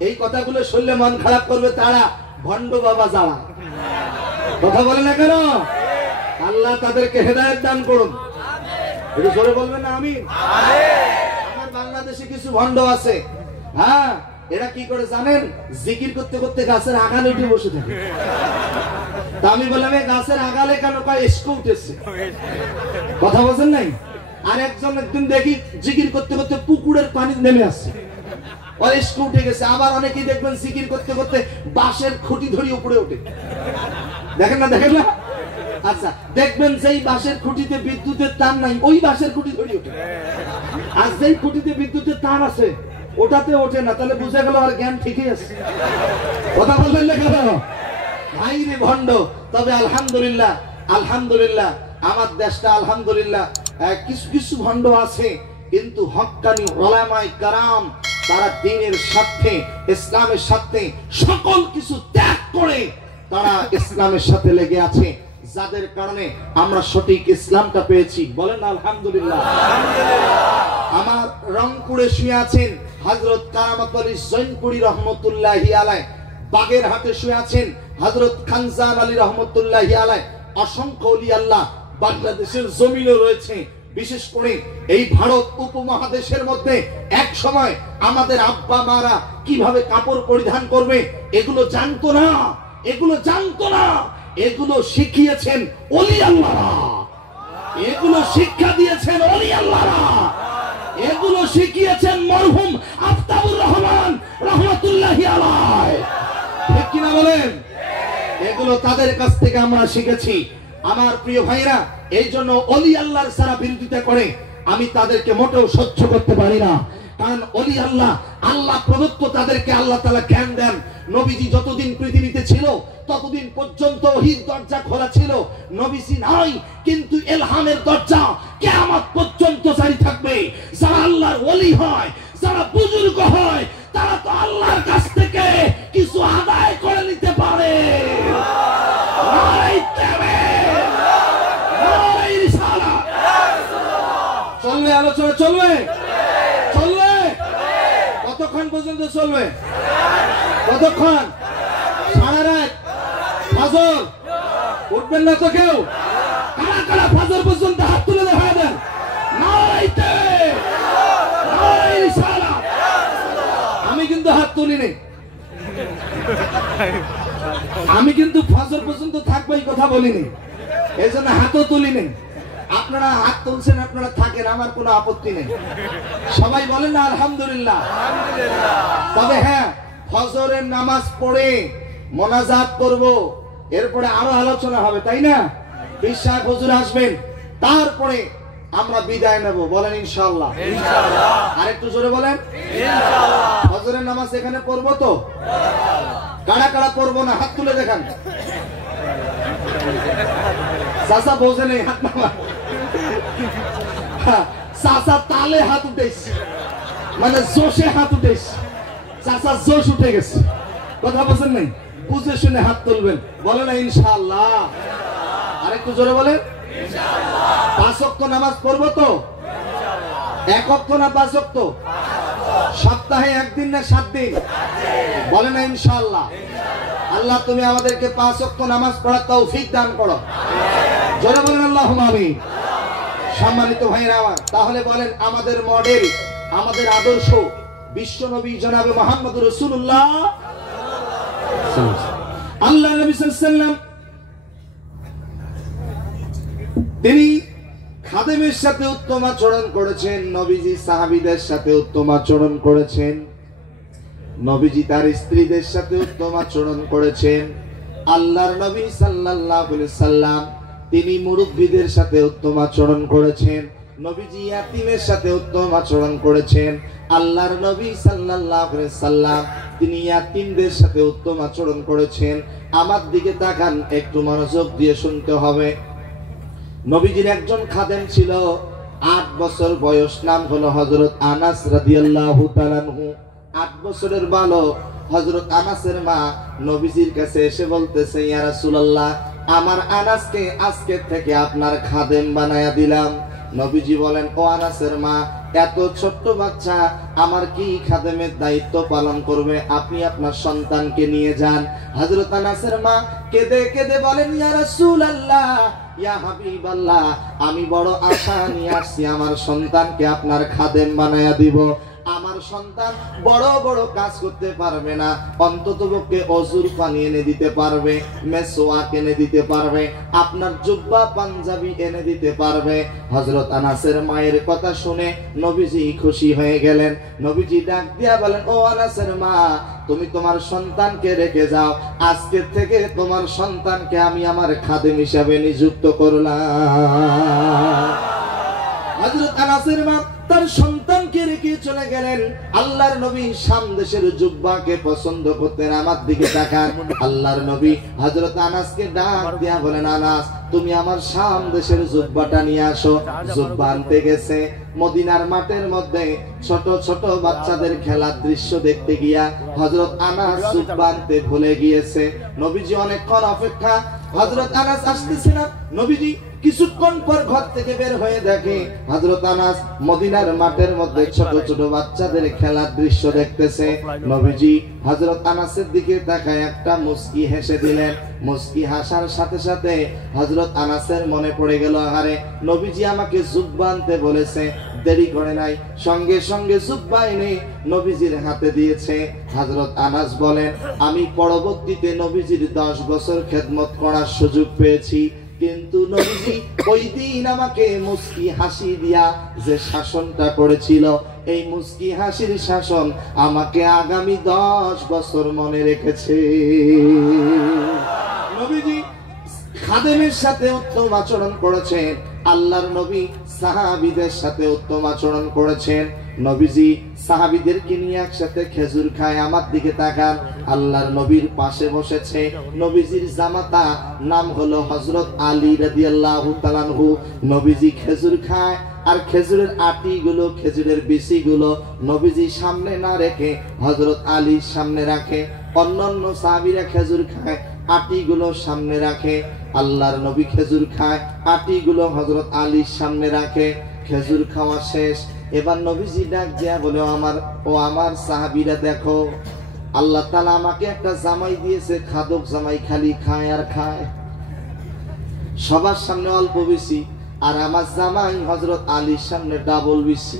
এই কথাগুলো শুনলে মন খারাপ করবে তারা, ভণ্ড বাবা যারা কথা বলে না কেন, আল্লাহ তাদেরকে হেদায়েত দান করুন। একটু জোরে বলবেন না আমিন। আমার বাংলাদেশে কিছু ভণ্ড আছে, হ্যাঁ, এরা কি করে জানেন? জিকির করতে করতে গাছের আগানে উঠে বসে থাকে। তা আমি বললাম এই গাছের আগালে কেন? কয় এসকো উঠেছে। কথা বলছেন নাই? আর একদিন দেখি জিকির করতে করতে পুকুরের পানি নেমে আসছে, আর এসকো উঠে গেছে। আবার অনেকেই দেখবেন জিকির করতে করতে বাঁশের খুঁটি ধরে উপরে ওঠে। দেখেন না? আচ্ছা, দেখবেন যেই বাঁশের খুঁটিতে বিদ্যুতের তার নাই, ওই বাঁশের খুঁটি ধরে ওঠে। আর যেই খুঁটিতে বিদ্যুতের তার আছে ওটাতে ওঠে না, তাহলে বুঝে গেল আর জ্ঞান ঠিকই আছে। কথা বললেন না কেন? ভাই রে ভণ্ড। তবে আলহামদুলিল্লাহ আমার দেশটা আলহামদুলিল্লাহ কিছু কিছু ভণ্ড আছে, কিন্তু হক্কানি উলামায়ে কেরাম তারা দ্বীনের স্বার্থে, ইসলামের স্বার্থে সকল কিছু ত্যাগ করে তারা ইসলামের সাথে লেগে আছে, যাদের কারণে আমরা সঠিক ইসলামটা পেয়েছি। বলেন আলহামদুলিল্লাহ। আমার রংপুরে শুয়ে আছেন হযরত কারামত আলী জৈনপুরী রহমতুল্লাহি আলাইহ, বাগেরহাটে শুয়ে আছেন হযরত খানজান আলী রহমতুল্লাহি আলাইহ। অসংখ্য ওলি আল্লাহ বাংলাদেশের জমিনে রয়েছে। বিশেষ করে এই ভারত উপমহাদেশের মধ্যে এক সময় আমাদের আব্বা মারা কিভাবে কাপড় পরিধান করবে এগুলো জানতো না, এগুলো শিখিয়েছেন ওলি আল্লাহরা, এগুলো শিক্ষা দিয়েছেন ওলি আল্লাহরা, এগুলো শিখিয়েছেন মরহুম আফতাবুর রহমান রহমাতুল্লাহি আলাইহি। ঠিক কিনা বলেন? এগুলো তাদের কাছ থেকে আমরা শিখেছি। আমার প্রিয় ভাইরা, এই জন্য ওলি আল্লাহর সারা বিরোধিতা করে আমি তাদেরকে মোটেও সহ্য করতে পারি না। কারণ ওলি আল্লাহ প্রদত্ত, তাদেরকে আল্লাহ তাআলা জ্ঞান দেন। নবীজি যতদিন পৃথিবীতে ছিল ততদিন পর্যন্ত ওহীর দরজা খোলা ছিল। নবীজি নাই, কিন্তু ইলহামের দরজা কিয়ামত পর্যন্ত জারি থাকবে। যারা আল্লাহর ওলি হয়, যারা বুজুর্গ হয়, তারা তো আল্লাহর কাছ থেকে কিছু আদায় করে নিতে পারে। চলবে আলোচনা, চলবে কতক্ষণ পর্যন্ত চলবে? কতক্ষণ? সারা রাত ফজর উঠবেন না তো কেউ? কারা ফজর পর্যন্ত হাত তুলে দেখা দেন। আমি কিন্তু হাত তুলিনি, আমি কিন্তু ফজর পর্যন্ত থাকবো এই কথা বলিনি, এই জন্য হাতও তুলিনি। আপনারা হাত তুলছেন, আপনারা থাকেন, আমার কোনো আপত্তি নেই। সবাই বলেন না আলহামদুলিল্লাহ। তবে হ্যাঁ, ফজরের নামাজ পড়ে মোনাজাত করব, এরপরে আরো আলোচনা হবে, তাই না? বিশ্বাস হুজুর আসবেন, তারপরে আমরা বিদায় নেব। বলেন ইনশাআল্লাহ। আরেকটু জোরে বলেন ইনশাআল্লাহ। ফজরের নামাজ এখানে পড়বো তো? কারা পড়বো না হাত তুলে দেখান। চাচা বোঝে নেই, হাত নামা। চাচা তালে হাত উঠেছে, মানে জোশে হাত উঠেছে। চাচা জোশ উঠে গেছে, কথা বলছেন নাই? বুঝে শুনে হাত তুলবেন। বলে না ইনশাআল্লাহ। আরেকটু জোরে বলেন ইনশাআল্লাহ। 5 ওয়াক্ত নামাজ পড়বো তো? 1 ওয়াক্ত না 5 ওয়াক্ত? সপ্তাহে 1 দিন না 7 দিন? বলে না ইনশাআল্লাহ। আল্লাহ তুমি আমাদেরকে 5 ওয়াক্ত নামাজ পড়ার তৌফিক দান করো। জোরে বলেন আল্লাহুম্মা আমিন। সম্মানিত ভাইরা আমার, তাহলে বলেন আমাদের মডেল, আমাদের আদর্শ বিশ্বনবী জনাবে মুহাম্মদ রাসূলুল্লাহ আল্লাহ নবী সাল্লাল্লাহু আলাইহি ওয়াসাল্লাম। তিনি খাদেমের সাথে উত্তম আচরণ করেছেন, নবীজি সাহাবীদের সাথে উত্তম আচরণ করেছেন, নবীজি তার স্ত্রীদের সাথে উত্তম আচরণ করেছেন। আল্লাহর নবী সাল্লাল্লাহু আলাইহি ওয়াসাল্লাম তিনি মুরব্বিদের সাথে উত্তম আচরণ করেছেন, নবীজি ইয়াতীমের সাথে উত্তম আচরণ করেছেন। আল্লাহর নবী সাল্লাল্লাহু আলাইহি ওয়াসাল্লাম তিনি ইয়াতীমদের সাথে উত্তম আচরণ করেছেন। আমার দিকে তাকান, একটু মনোযোগ দিয়ে শুনতে হবে। নবীজির একজন খাদেম ছিল, 8 বছর বয়স, নাম হলো হযরত আনাস রাদিয়াল্লাহু তাআলা আনহু। 8 বছরের বালক হযরত আনাসের মা নবীজির কাছে এসে বলতেছে, ইয়া রাসূলুল্লাহ, আমার আনাসকে আজকে থেকে আপনার খাদেম বানায়া দিলাম। নবীজি বলেন, ও আনাসের মা, এত ছোট্ট বাচ্চা আমার কি খাদেমের দায়িত্ব পালন করবে? আপনি আপনার সন্তানকে নিয়ে যান। হযরত আনাসের মা কেঁদে কেঁদে বলেন, ইয়া রাসূলুল্লাহ, ইয়া হাবিবাল্লাহ, আমি বড় আশা নিয়ে আসছি আমার সন্তানকে আপনার খাদেম বানায়া দিব। আমার সন্তান বড় বড় কাজ করতে পারবে না, অন্ততপক্ষে অজুর পানি এনে দিতে পারবে, মেসওয়াক এনে দিতে পারবে, আপনার জুব্বা পাঞ্জাবি এনে দিতে পারবে। হযরত আনাসের মায়ের কথা শুনে নবীজি খুশি হয়ে গেলেন। নবীজি ডাক দিয়া বলেন, ও আনাসের মা, তুমি তোমার সন্তানকে রেখে যাও, আজকে থেকে তোমার সন্তানকে আমি আমার খাদেম হিসাবে নিযুক্ত করলাম। হযরত আনাসের মা তার সন্তানকে রেখে চলে গেলেন। আল্লাহর নবী শাম দেশের জুব্বাকে পছন্দ করতেন। আমার দিকে তাকান, আল্লাহর নবী হযরত আনাসকে ডাক দিয়া বলেন, আনাস, তুমি আমার শাম দেশের জুব্বাটা নিয়ে আসো। জুব্বা আনতে গেছে। মদিনার মাঠের মধ্যে ছোট ছোট বাচ্চাদের খেলার দৃশ্য দেখতে গিয়া হযরত আনাস জুব্বা আনতে ভুলে গিয়েছে। নবীজি অনেকক্ষণ অপেক্ষা, হযরত আনাস আসতেছে না। নবীজি কিছুক্ষণ পর ঘর থেকে বের হয়ে দেখে হযরত আনাস মদিনার মাঠের মধ্যে ছোট ছোট বাচ্চাদের খেলার দৃশ্য দেখতেছে। নবীজি হযরত আনাসের দিকে তাকায় একটা মুস্কি হেসে দিলেন। মুস্কি হাসার সাথে সাথে হযরত আনাসের মনে পড়ে গেল, আরে নবীজি আমাকে জুব্বা আনতে বলেছে, দেরি করে নাই, সঙ্গে সঙ্গে জুব্বা এনে নবীজির হাতে দিয়েছে। হযরত আনাস বলেন, আমি পরবর্তীতে নবীজির 10 বছর খেদমত করার সুযোগ পেয়েছি, কিন্তু নবীজি ওই দিন আমাকে মুস্কি হাসি দিয়া যে শাসনটা করেছিল, এই মুস্কি হাসির শাসন আমাকে আগামী 10 বছর মনে রেখেছে। নবীজি খাদেমের সাথে উত্তম আচরণ করেছেন, আল্লাহর নবী সাহাবীদের সাথে উত্তম আচরণ করেছেন। নবীজি সাহাবীদেরকে নিয়ে একসাথে খেজুর খায়। আমার দিকে তাকান, আল্লাহর নবীর পাশে বসেছে নবীজির জামাতা, নাম হলো হযরত আলী রাদিয়াল্লাহু তাআলা আনহু। নবীজি খেজুর খায়, আর খেজুরের আটিগুলো, খেজুরের বিচিগুলো নবীজি সামনে না রেখে হযরত আলীর সামনে রাখে। অন্যান্য সাহাবীরা খেজুর খায়, আটিগুলো সামনে রাখে। আল্লাহর নবী খেজুর খায়, আটিগুলো হযরত আলীর সামনে রাখে। খেজুর খাওয়া শেষ, এবার নবীজি ডাক দিয়া বলে, আমার সাহাবীরা দেখো, আল্লাহ তাআলা আমাকে একটা জামাই দিয়েছে, খাদক জামাই, খালি খায় আর খায়, সবার সামনে অল্প বেশি, আর আমার জামাই হযরত আলীর সামনে ডাবল বেশি।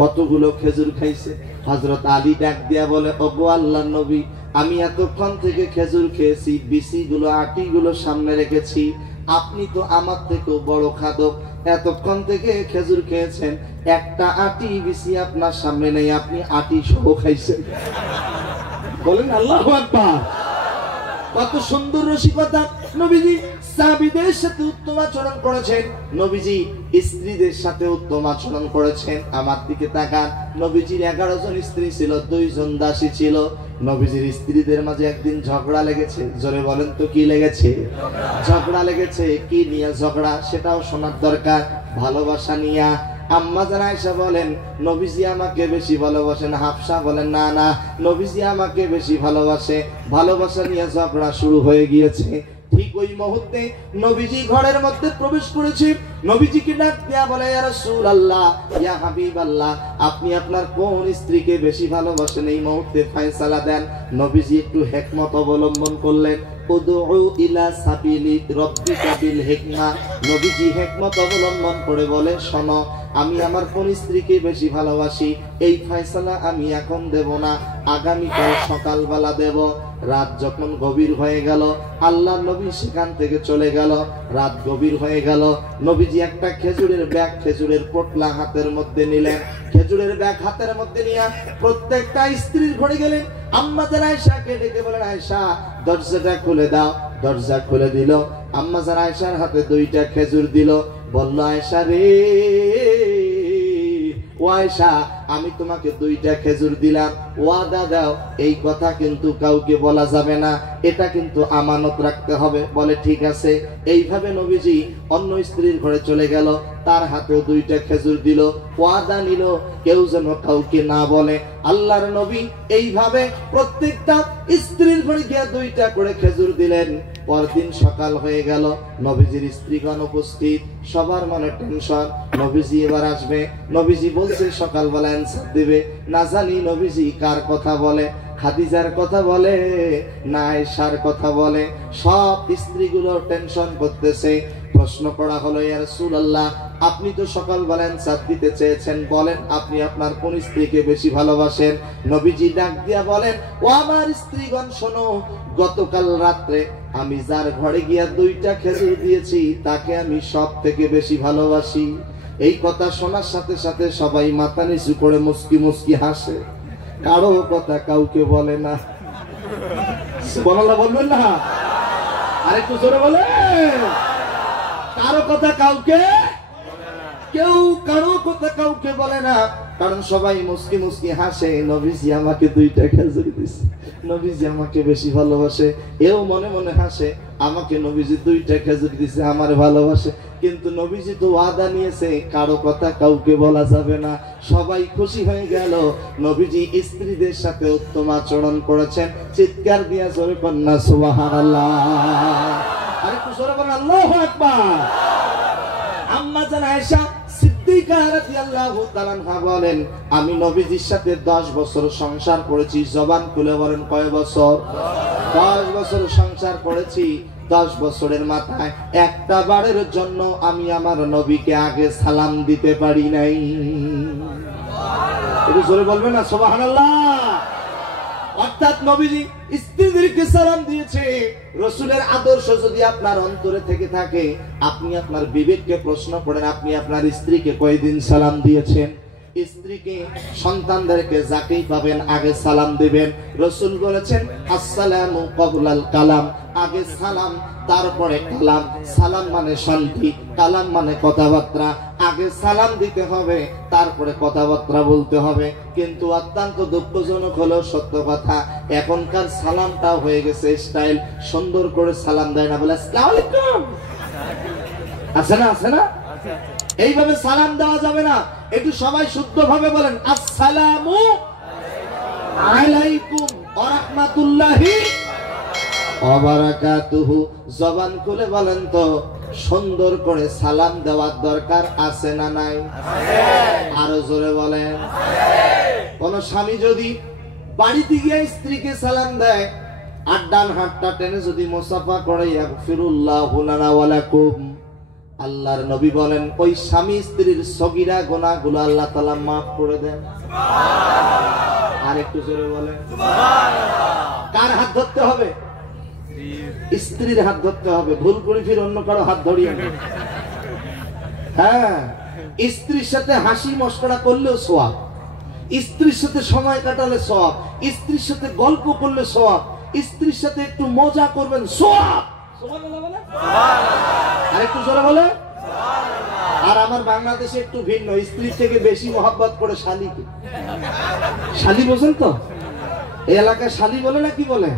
কতগুলো খেজুর খাইছে। হযরত আলী ডাক দিয়া বলে, ওগো আল্লাহর নবী, আমি এতক্ষণ থেকে খেজুর খেয়েছি, বিচিগুলো, আটিগুলো সামনে রেখেছি, আপনি তো আমার থেকেও বড় খাদক, এতক্ষণ থেকে খেজুর খেয়েছেন, একটা আটি বিচি আপনার সামনে নেই, আপনি আটি সহ খাইছেন। বলেন আল্লাহু আকবার। কত সুন্দর রসিকতা। নবীজি সাহাবীদের সাথে উত্তম আচরণ করেছেন, নবীজি স্ত্রীদের সাথে উত্তম আচরণ করেছেন। আমার দিকে তাকান, নবীজির 11 জন স্ত্রী ছিল, 2 জন দাসী ছিল। নবীজির স্ত্রীদের মাঝে একদিন ঝগড়া লেগেছে। জোরে বলেন তো কি লেগেছে? ঝগড়া লেগেছে। কি নিয়ে ঝগড়া সেটাও শোনার দরকার। ভালোবাসা নিয়ে। আম্মা জান আয়েশা বলেন, নবীজি আমাকে বেশি ভালোবাসেন। হাফসা বলেন, না না, নবীজি আমাকে বেশি ভালোবাসে। ভালোবাসা নিয়ে ঝগড়া শুরু হয়ে গিয়েছে। ঠিক ওই মুহূর্তে নবীজি ঘরের মধ্যে প্রবেশ করেছে। নবীজিকে ডাক দিয়া বলে, ইয়া রাসূলুল্লাহ, ইয়া হাবিবাল্লাহ, আপনি আপনার কোন স্ত্রীকে বেশি ভালোবাসেন, এই মুহূর্তে ফয়সালা দেন। নবীজি একটু হিকমত অবলম্বন করলেন। উদউ ইলা সাবিলি রাব্বিকা বিল হিকমা। নবীজি হিকমত অবলম্বন করে বলে, শোনো, আমি আমার কোন স্ত্রীকে বেশি ভালোবাসি এই ফয়সালা আমি এখন দেব না, আগামীকাল সকালবেলা দেব। রাত যখন গভীর হয়ে গেল, আল্লাহর নবী সেখান থেকে চলে গেল। রাত গভীর হয়ে গেল। নবীজি একটা খেজুরের ব্যাগ, খেজুরের পোটলা হাতের মধ্যে নিলেন। খেজুরের ব্যাগ হাতের মধ্যে নিয়ে প্রত্যেকটা স্ত্রীর ঘরে গেলেন। আম্মা জান আয়েশাকে ডেকে বলেন, আয়েশা, দরজাটা খুলে দাও। দরজা খুলে দিল। আম্মা জান আয়েশার হাতে 2টা খেজুর দিল। বলল, আয়েশা রে, ও আয়েশা, আমি তোমাকে 2টা খেজুর দিলাম, ওয়াদা দাও এই কথা কিন্তু কাউকে বলা যাবে না, এটা কিন্তু আমানত রাখতে হবে। বলে ঠিক আছে। এইভাবে নবীজি অন্য স্ত্রীর ঘরে চলে গেল, তার হাতেও 2টা খেজুর দিল, ওয়াদা নিল কেউ যেন কাউকে না বলে। আল্লাহর নবী এইভাবে প্রত্যেকটা স্ত্রীর ঘরে গিয়ে 2টা করে খেজুর দিলেন। পরদিন সকাল হয়ে গেল, নবীজির স্ত্রীগণ উপস্থিত, সবার মনে টেনশন, নবীজি এবার আসবে। নবীজি বলছে সকালবেলা অ্যানসার দিবে, না জানি নবীজি কার কথা বলে, খাদিজার কথা বলে না আয়েশার কথা বলে। সব স্ত্রীগুলো টেনশন করতেছে। প্রশ্ন করা হলো, ইয়া রাসূলুল্লাহ, আপনি তো সকালবেলা অ্যানসার দিতে চেয়েছেন, বলেন আপনি আপনার কোন স্ত্রীকে বেশি ভালোবাসেন? নবীজি ডাক দিয়া বলেন, ও আমার স্ত্রীগণ শোনো, গতকাল রাত্রে আমি যার ঘরে গিয়া 2টা খেজুর দিয়েছি তাকে আমি সব থেকে বেশি ভালোবাসি। এই কথা শোনার সাথে সাথে সবাই মাথা নিচু করে মুস্কি মুস্কি হাসে, কারো কথা কাউকে বলে না। সুবহানাল্লাহ বলবেন না? আরেকটু জোরে বলে, কারো কথা কাউকে, কেউ কারো কথা কাউকে বলে না, কারণ সবাই মুস্কি মুস্কি হাসে। নবীজি আমাকে 2টা খেজুর দিয়েছে, নবীজি আমাকে বেশি ভালোবাসে। এও মনে মনে হাসে, আমাকে নবীজি 2টা খেজুর দিয়েছে, আমার ভালোবাসে। কিন্তু নবীজি তো ওয়াদা নিয়েছে কারো কথা কাউকে বলা যাবে না। সবাই খুশি হয়ে গেল, নবীজি স্ত্রীদের সাথে উত্তম আচরণ করেছেন। চিৎকার দিয়া জোরে কন্যা সুবহানাল্লাহ। আরেকটু জোরে বলেন আল্লাহু আকবার। আম্মা জান আয়েশা সিদ্দিকা রাদিয়াল্লাহু তাআলা আনহা বলেন, আমি নবীজির সাথে 10 বছর সংসার করেছি। জবান খুলে বলেন কয় বছর? 10 বছর সংসার করেছি। 10 বছরের মাথায় একটা বারের জন্য আমি আমার নবীকে আগে সালাম দিতে পারি নাই। একটু জোরে বলবেন না সুবহানাল্লাহ। অর্থাৎ নবীজি স্ত্রীদেরকে সালাম দিয়েছে। রাসূলের আদর্শ যদি আপনার অন্তরে থেকে থাকে, আপনি আপনার বিবেককে প্রশ্ন করেন, আপনি আপনার স্ত্রীকে কয়দিন সালাম দিয়েছেন? স্ত্রীকে, সন্তানদেরকে যাকেই পাবেন আগে সালাম দিবেন। রাসূল বলেছেন আসসালামু ক্বাবলাল কালাম, আগে সালাম তারপরে কালাম। সালাম মানে শান্তি, কালাম মানে কথাবার্তা। আগে সালাম দিতে হবে, তারপরে কথাবার্তা বলতে হবে। কিন্তু অত্যন্ত দুঃখজনক হলো সত্য কথা, এখনকার সালামটা হয়ে গেছে স্টাইল, সুন্দর করে সালাম দেয় না, বলে আসসালামু আলাইকুম। আছে না? আছে না? এইভাবে সালাম দেওয়া যাবে না। একটু সবাই শুদ্ধভাবে বলেন আসসালামু আলাইকুম ওয়া রাহমাতুল্লাহি ওয়া বারাকাতুহু। জবান খুলে বলেন তো, সুন্দর করে সালাম দেওয়ার দরকার আছে না নাই? আরো জোরে বলেন। কোন স্বামী যদি বাড়িতে গিয়ে স্ত্রীকে সালাম দেয়, আর ডান হাতটা টেনে যদি মুসাফা করে, ইয়াগফিরুল্লাহু লানা ওয়া লাকুম, আল্লাহর নবী বলেন ওই স্বামী স্ত্রীর সগীরা গুনাহগুলো আল্লাহ তাআলা মাফ করে দেন। আর একটু জোরে বলেন সুবহানাল্লাহ। কার হাত ধরতে হবে? স্ত্রীর হাত ধরতে হবে। ভুল করে ফির অন্য কারো হাত ধরিয়ে না। হ্যাঁ, স্ত্রীর সাথে হাসি মশকরা করলেও সওয়াব, স্ত্রীর সাথে সময় কাটালে সওয়াব, স্ত্রীর সাথে গল্প করলে সওয়াব, স্ত্রীর সাথে একটু মজা করবেন সওয়াব। সুবহানাল্লাহ বলে সুবহানাল্লাহ। আর একটু জোরে বলে সুবহানাল্লাহ। আর আমার বাংলাদেশে একটু ভিন্ন, স্ত্রীর থেকে বেশি মহব্বত করে শালীকে। শালী বোঝেন তো? এই এলাকায় শালী বলে না কি বলে?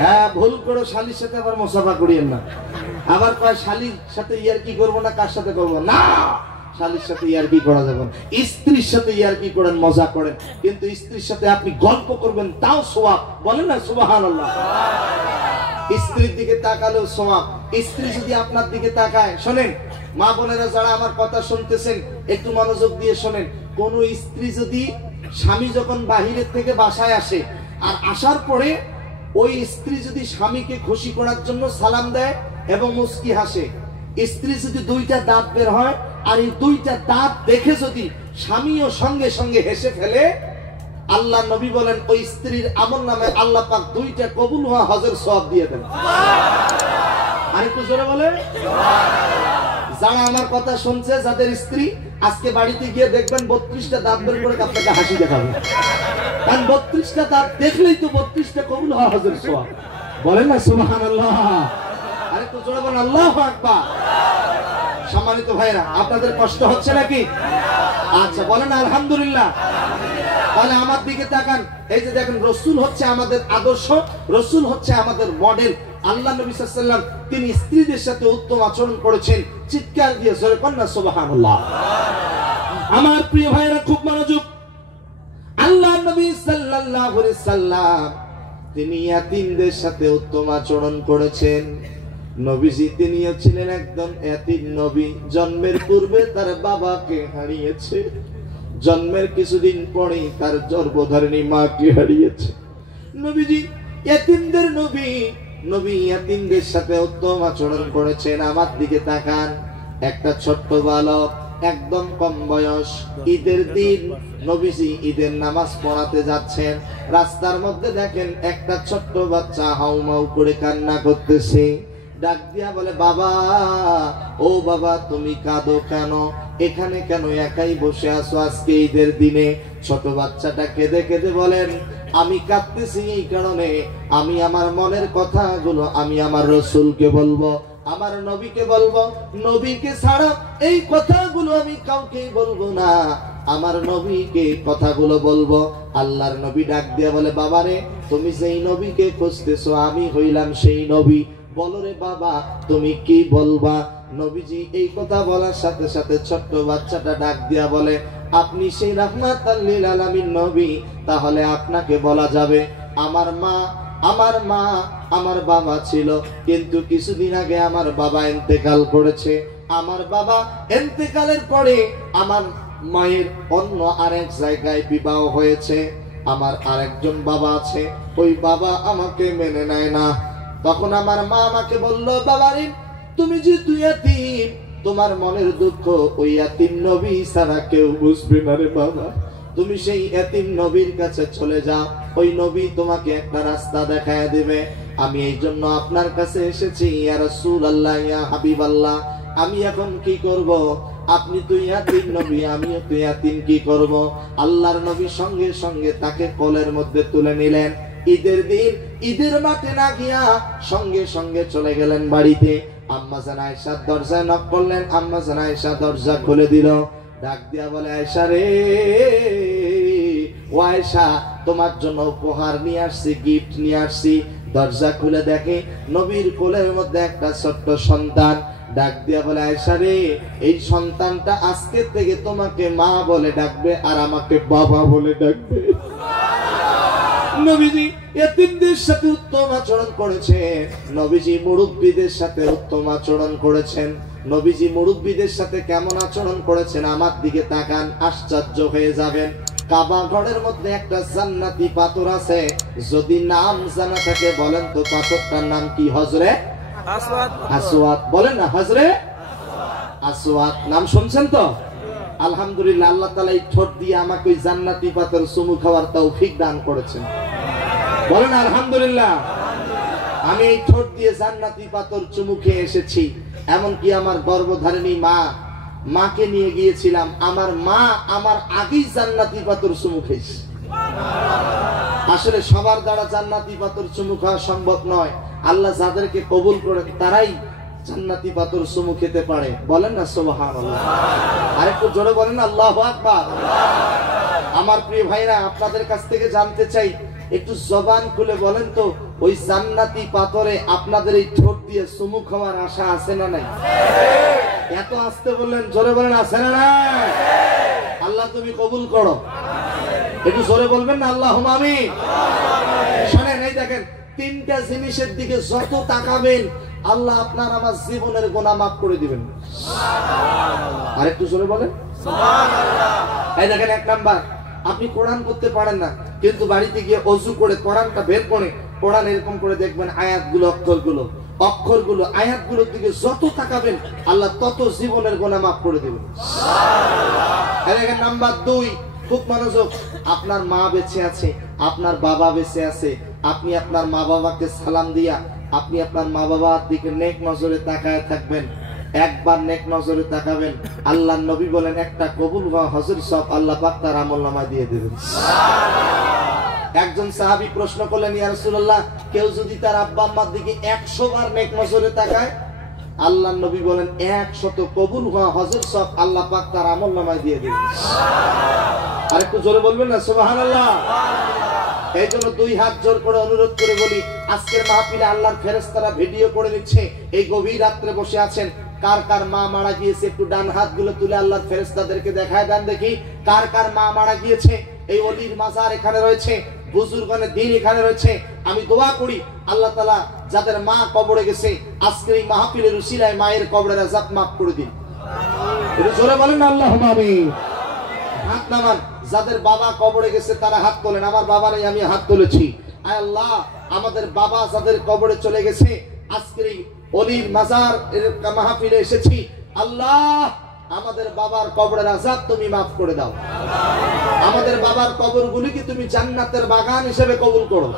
হ্যাঁ, ভুল করে শালীর সাথে আবার মুসাফা করিয়েন না। আবার কয় শালীর সাথে ইয়ারকি করবো না, কার সাথে করবো না, শালীর সাথে ইয়ারকি করা যাবে না। স্ত্রীর সাথে ইয়ারকি করেন, মজা করেন, কিন্তু স্ত্রীর সাথে আপনি গল্প করবেন, তাও সওয়াব। বলেন না সুবহানাল্লাহ। স্ত্রীর দিকে তাকালেও সওয়াব। স্ত্রী যদি আপনার দিকে তাকায়, শোনেন মা বোনেরা যারা আমার কথা শুনতেছেন, একটু মনোযোগ দিয়ে শোনেন। কোন স্ত্রী যদি, স্বামী যখন বাহিরের থেকে বাসায় আসে, আর আসার পরে ওই স্ত্রী যদি স্বামীকে খুশি করার জন্য সালাম দেয় এবং মুস্কি হাসে, স্ত্রী যদি 2টা দাঁত বের হয়, আর এই 2টা দাঁত দেখে যদি স্বামীও সঙ্গে সঙ্গে হেসে ফেলে, আল্লাহ নবী বলেন ওই স্ত্রীর আমল নামে আল্লাহ পাক 2টা কবুল হওয়া হজের সওয়াব দিয়ে দেন। আর একটু জোরে বলে সুবহানাল্লাহ। যারা আমার কথা শুনছে, যাদের স্ত্রী, আজকে বাড়িতে গিয়ে দেখবেন 32টা দাঁত বের করে আপনাকে হাসি দেখাবে, কারণ 32টা দাঁত দেখলেই তো 32টা কবুল হওয়া হজের সওয়াব। বলেন না সুবহানাল্লাহ। আর একটু জোরে বলেন আল্লাহু আকবার। সম্মানিত ভাইরা, আপনাদের কষ্ট হচ্ছে নাকি? আচ্ছা, বলেন আলহামদুলিল্লাহ। তাহলে আমার দিকে তাকান। এই যে দেখেন, রাসূল হচ্ছে আমাদের আদর্শ, রাসূল হচ্ছে আমাদের মডেল। আল্লাহ নবী সাল্লাল্লাহু আলাইহি ওয়াসাল্লাম তিনি স্ত্রীদের সাথে উত্তম আচরণ করেছেন। চিৎকার দিয়ে জোরে কন্যা সুবহানাল্লাহ। আমার প্রিয় ভাইরা, খুব মনোযোগ। আল্লাহ নবী সাল্লাল্লাহু আলাইহি ওয়াসাল্লাম তিনি ইয়াতীমদের সাথে উত্তম আচরণ করেছেন। নবীজি তিনিও ছিলেন একদম ইয়াতীম নবী। জন্মের পূর্বে তার বাবাকে হারিয়েছে, জন্মের কিছুদিন পরেই তার গর্ভধারিণী মাকে হারিয়েছে। নবীজি ইয়াতীমদের নবী, নবী ইয়াতীমদের সাথে উত্তম আচরণ করেছেন। আমার দিকে তাকান, একটা ছোট্ট বালক, একদম কম বয়স, ঈদের দিন নবীজি ঈদের নামাজ পড়াতে যাচ্ছেন। রাস্তার মধ্যে দেখেন একটা ছোট্ট বাচ্চা হাউমাউ করে কান্না করতেছে। ডাক দিয়া বলে, বাবা, ও বাবা, তুমি কাঁদো কেন? এখানে কেন একাই বসে আছো আজকে ঈদের দিনে? ছোট বাচ্চাটা কেঁদে কেঁদে বলেন, আমি কাঁদতেছি এই কারণে, আমি আমার মনের কথাগুলো আমি আমার রাসূলকে বলবো, আমার নবীকে বলবো। নবীকে ছাড়া এই কথাগুলো আমি কাউকে বলবো না, আমার নবীকে কথাগুলো বলবো। আল্লাহর নবী ডাক দিয়া বলে, বাবারে, তুমি যেই নবীকে খুঁজতেছো আমি হইলাম সেই নবী, বলো রে বাবা তুমি কি বলবা? নবীজি এই কথা বলার সাথে সাথে ছোট্ট বাচ্চাটা ডাক দিয়া বলে, আপনি সেই রাহমাতাল লিল আলামিন নবী, তাহলে আপনাকে বলা যাবে আমার মা আমার বাবা ছিল, কিন্তু কিছুদিন আগে আমার বাবা ইন্তেকাল করেছে। আমার বাবা ইন্তেকালের পরে আমার মায়ের অন্য আরেক জায়গায় বিবাহ হয়েছে। আমার আরেকজন বাবা আছে, ওই বাবা আমাকে মেনে নেয় না। তখন আমার মা আমাকে বলল, বাবারে, তুমি যে তুই ইয়াতীম, তোমার মনের দুঃখ ওই ইয়াতীম নবী ছাড়া কেউ বুঝবে না রে বাবা। তুমি সেই ইয়াতীম নবীর কাছে চলে যাও, ওই নবী তোমাকে একটা রাস্তা দেখায় দিবে। আমি এই জন্য আপনার কাছে এসেছি ইয়া রাসূলুল্লাহ, ইয়া হাবিবাল্লাহ। আমি এখন কি করব? আপনি তো ইয়াতীম নবী, আমিও তো ইয়াতীম, কি করব? আল্লাহর নবী সঙ্গে সঙ্গে তাকে কোলের মধ্যে তুলে নিলেন। ঈদের দিন ঈদের মাঠে না গিয়া সঙ্গে সঙ্গে চলে গেলেন বাড়িতে। আম্মা জান আয়েশার দরজায় নক করলেন। আম্মা জান আয়েশা দরজা খুলে দিল। ডাক দিয়া বলে, আয়েশা রে, ও আয়েশা, তোমার জন্য উপহার নিয়ে আসছি, গিফট নিয়ে আসছি। দরজা খুলে দেখে নবীর কোলের মধ্যে একটা ছোট্ট সন্তান। ডাক দিয়া বলে, আয়েশা রে, এই সন্তানটা আজকে থেকে তোমাকে মা বলে ডাকবে আর আমাকে বাবা বলে ডাকবে। নবীজি ইয়াতীমদের সাথে উত্তম আচরণ করেছেন। নবীজি মুরব্বিদের সাথে উত্তম আচরণ করেছেন। নবীজি মুরব্বিদের সাথে কেমন আচরণ করেছেন আমার দিকে তাকান, আশ্চর্য হয়ে যাবেন। কাবা ঘরের মধ্যে একটা জান্নাতি পাথর আছে, যদি নাম জানা থাকে বলেন তো পাথরটার নাম কি? হজরে আসওয়াদ। বলেন না, হজরে আসওয়াদ নাম শুনছেন তো? আলহামদুলিল্লাহ, আল্লাহ তাআলা এই ঠোঁট দিয়ে আমাকে ওই জান্নাতি পাথর চুমু খাওয়ার তৌফিক দান করেছেন। বলেন আলহামদুলিল্লাহ। আমি এই ঠোঁট দিয়ে জান্নাতি পাথর চুমু খেয়ে এসেছি। এমনকি আমার গর্ভধারিণী মাকে নিয়ে গিয়েছিলাম, আমার মা আমার আগেই জান্নাতি পাথর চুমু খেয়েছে। আসলে সবার দ্বারা জান্নাতি পাথর চুমু খাওয়া সম্ভব নয়। আল্লাহ যাদেরকে কবুল করেন তারাই জান্নাতি পাথর চুমু খেতে পারে। বলেন না সুবহানাল্লাহ। আরেকটু জোরে বলেন আল্লাহু আকবার। আমার প্রিয় ভাইরা, আপনাদের কাছ থেকে জানতে চাই, একটু জবান খুলে বলেন তো, ওই জান্নাতি পাথরে আপনাদের এই ঠোঁট দিয়ে চুমু খাওয়ার আশা আছে না নাই? এত আস্তে বললেন, জোরে বলেন আছে না নাই? আল্লাহ তুমি কবুল করো। একটু জোরে বলবেন না আল্লাহুম্মা আমিন। শুনেন, এই দেখেন, তিনটা জিনিসের দিকে যত তাকাবেন আল্লাহ আপনার আমার জীবনের গুনাহ মাফ করে দিবেন। আর একটু জোরে বলেন সুবহানাল্লাহ। এই দেখেন, এক নাম্বার, আপনি কোরআন পড়তে পারেন না, কিন্তু বাড়িতে গিয়ে ওযু করে কোরআনটা বের করে কোরআন এরকম করে দেখবেন, আয়াতগুলো অক্ষরগুলো আয়াতগুলোর দিকে যত তাকাবেন আল্লাহ তত জীবনের গুনাহ মাফ করে দিবেন সুবহানাল্লাহ। এই দেখেন, নাম্বার 2, খুব মনোযোগ, আপনার মা বেঁচে আছে, আপনার বাবা বেঁচে আছে, আপনি আপনার মা বাবাকে সালাম দিয়া আপনি আপনার মা বাবার দিকে নেক নজরে তাকায় থাকবেন। একবার নেক নজরে তাকাবেন, আল্লাহর নবী বলেন একটা কবুল হওয়া হজের সব আল্লাহ পাক তার আমলনামায় দিয়ে দেবেন সুবহানাল্লাহ। একজন সাহাবী প্রশ্ন করলেন, ইয়া রাসূলুল্লাহ, কেউ যদি তার আব্বা আম্মার দিকে 100 বার নেক নজরে তাকায়, আল্লাহর নবী বলেন 100 কবুল হওয়া হজের সব আল্লাহ পাক তার আমলনামায় দিয়ে দেবেন সুবহানাল্লাহ। আরেকটু জোরে বলবেন না সুবহানাল্লাহ। এই জন্য 2 হাত জোর করে অনুরোধ করে বলি, আজকের মাহফিলে আল্লাহর ফেরেশতারা ভিডিও করে নিচ্ছে, এই গভীর রাত্রে বসে আছেন, কার কার মা মারা গিয়েছে একটু ডান হাতগুলো তুলে আল্লাহর ফেরেশতাদেরকে দেখায় দেন দেখি, কার কার মা মারা গিয়েছে। এই ওলির মাজার এখানে রয়েছে, বুজুর্গানের দিন এখানে রয়েছে। আমি দোয়া করি আল্লাহ তাআলা যাদের মা কবরে গেছে আজকের এই মাহফিলের উসিলায় মায়ের কবরের আযাব মাফ করে দিন। একটু জোরে বলেন আল্লাহুম্মা আমিন। হাত নামান। যাদের বাবা কবরে গেছে তারা হাত তোলেন। আমার বাবা নেই, আমি হাত তুলেছি। আয় আল্লাহ আমাদের বাবা যাদের কবরে চলে গেছে আজকের এই অলির মাজার এর মাহফিলে এসেছি, আল্লাহ আমাদের বাবার কবরের আযাব তুমি মাফ করে দাও, আমাদের বাবার কবরগুলিকে তুমি জান্নাতের বাগান হিসেবে কবুল করো।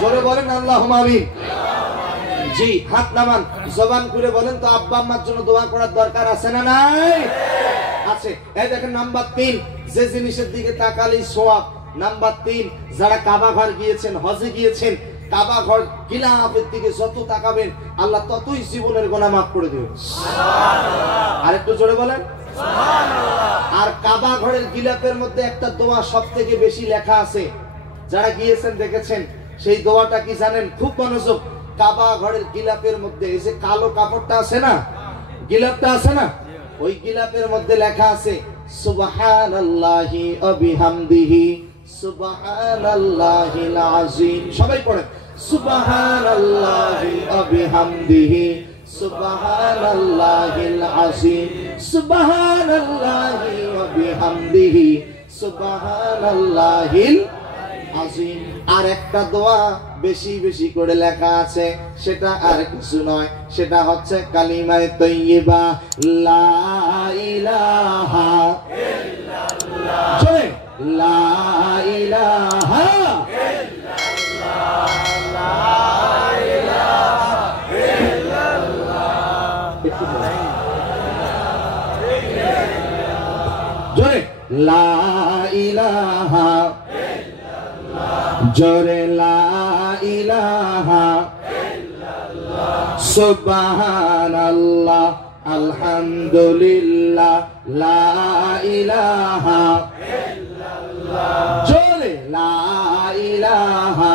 জোরে বলেন আল্লাহুম্মা আমিন। জি, হাত নামান, জবান করে বলেন তো আব্বা আম্মার জন্য দোয়া করার দরকার আছে না নাই? আছে। এই দেখেন নাম্বার 3, যে জিনিসের দিকে তাকালেই সওয়াব। নাম্বার 3, যারা কাবা ঘর গিয়েছেন, হজে গিয়েছেন, কাবা ঘর গিলাফের দিকে যত তাকাবেন আল্লাহ ততই জীবনের গুনাহ মাফ করে দিবেন। সুবহানাল্লাহ। আর একটু জোরে বলেন সুবহানাল্লাহ। আর কাবা ঘরের গিলাফের মধ্যে একটা দোয়া সবথেকে বেশি লেখা আছে, যারা গিয়েছেন দেখেছেন। সেই দোয়াটা কি জানেন? খুব মনোযোগ। কাবা ঘরের গিলাফের মধ্যে এই যে কালো কাপড়টা আছে না, গিলাফটা আছে না, ওই গিলাফের মধ্যে লেখা আছে সুবহানাল্লাহি ওয়া বিহামদিহি সুবহানাল্লাহিল আযীম। সবাই পড়েন সুবহানাল্লাহি ওয়া বিহামদিহি সুবহানাল্লাহিল আযীম সুবহানাল্লাহি ওয়া বিহামদিহি সুবহানাল্লাহিল আযীম। আর একটা দোয়া বেশি বেশি করে লেখা আছে, সেটা আর কিছু নয়, সেটা হচ্ছে কালিমায়ে তাইয়্যিবা লা ইলাহা ইল্লাল্লাহ। জোরে লা ইলাহা ইল্লাল্লাহ লা ইলাহা ইল্লাল্লাহ। জোরে লা ইলাহা, জোরে লা ইলাহা ইল্লাল্লাহ সুবহানাল্লাহ আলহামদুলিল্লাহ লা ইলাহা ইল্লাল্লাহ। জোরে লা ইলাহা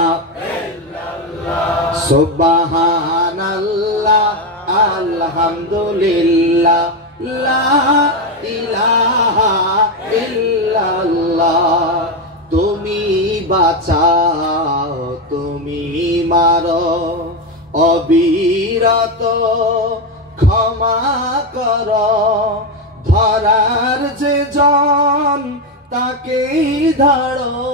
ইল্লাল্লাহ সুবহানাল্লাহ আলহামদুলিল্লাহ লা ইলাহা ইল্লাল্লাহ। তুমি বাঁচাও, তুমি মারো, অবিরত ক্ষমা করো, ধরার যে জন তাকেই ধরো,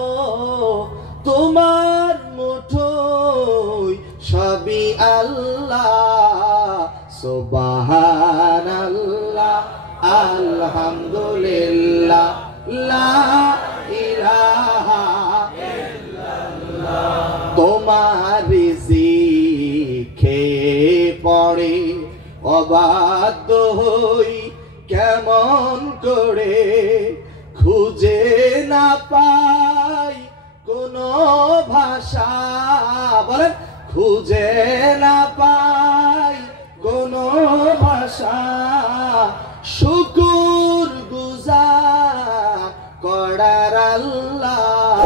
তোমার মুঠোয় সবই আল্লাহ সুবহানাল্লাহ আলহামদুলিল্লাহ লা ইলাহা ইল্লাল্লাহ। তোমার রিজিক খেয়ে পড়ে অবাধ্য হই কেমন করে, খুঁজে না পাই কোনো ভাষা, বলেন খুঁজে না পাই কোনো ভাষা, শুকর গুজার করার আল্লাহ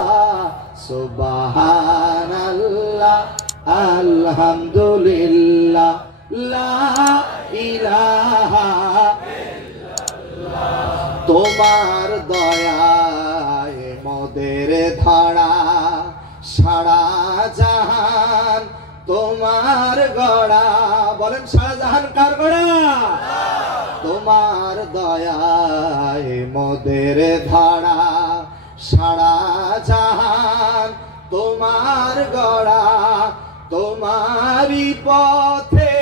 সুবহানাল্লাহ আলহামদুলিল্লাহ লা ইলাহা ইল্লাল্লাহ। তোমার দয়ায় মোদের ধারা সারা জাহান তোমার গড়া, বলেন সারা জাহান কার গড়া? তোমার দয়ায় মোদের ধারা সারা জাহান তোমার গড়া, তোমারই পথে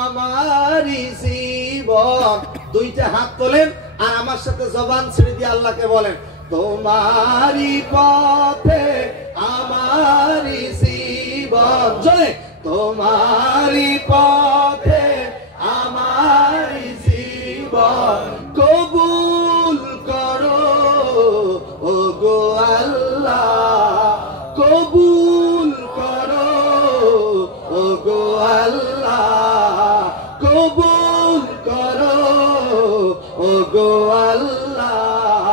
আমারই জীবন। দুইটা হাত তোলেন আর আমার সাথে জবান ছেড়ে দিয়ে আল্লাহকে বলেন তোমারই পথে আমারই জীবন। জোরে তোমারই পথে আমারই জীবন, কবুল করো ও গো আল্লাহ, কবুল করো ও গো আল্লাহ, কবুল করো ও গো আল্লাহ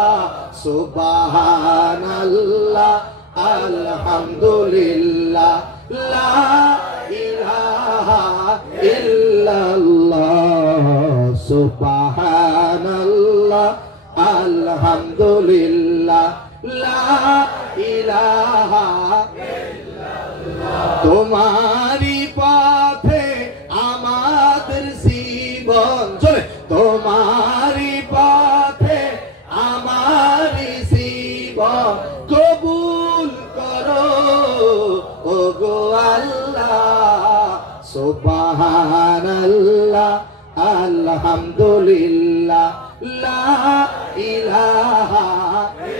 সুবহানাল্লাহ আলহামদুলিল্লাহ লা ইলাহা ইল্লাল্লাহ সুবহানাল্লাহ আলহামদুলিল্লাহ লা ইলাহা ইল্লাল্লাহ। তোমারই পথে আমাদের জীবন, জোরে তোমারই পথে আমারই জীবন, কবুল করো আলহামদুলিল্লাহ লা ইলাহা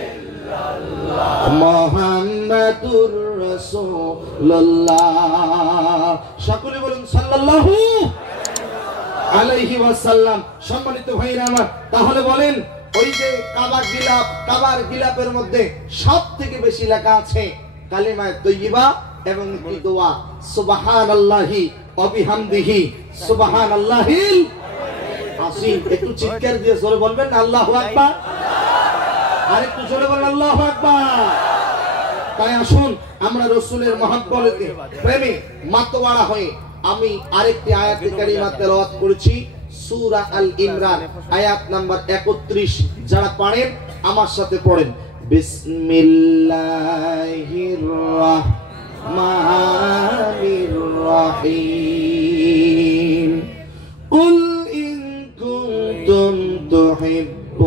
ইল্লাল্লাহ মুহাম্মাদুর রাসূলুল্লাহ। সকলে বলুন সাল্লাল্লাহু আলাইহি ওয়াসাল্লাম। সম্মানিত ভাইরা আমার, তাহলে বলেন ওই যে কাবার গিলাপের মধ্যে সবথেকে বেশি লেখা আছে কালিমায়ে তাইয়্যিবা এবং কি দোয়া সুবহানাল্লাহি ওয়া বিহামদিহি সুবহানাল্লাহিল আসিম। একটু চিৎকার দিয়ে জোরে বলবেন আল্লাহু আকবার। আর একটু জোরে বলেন আল্লাহু আকবার। তাই আসুন আমরা রাসূলের মহব্বতে প্রেমে মাতোয়ারা হয়ে আমি আরেকটি আয়াতে কারিমা তেলাওয়াত করেছি সূরা আল ইমরান আয়াত নাম্বার 31। যারা পারেন আমার সাথে পড়েন বিসমিল্লাহির রাহমানির রাহিম। কুল ইন কুনতুম তুহিব্বুনাল্লাহ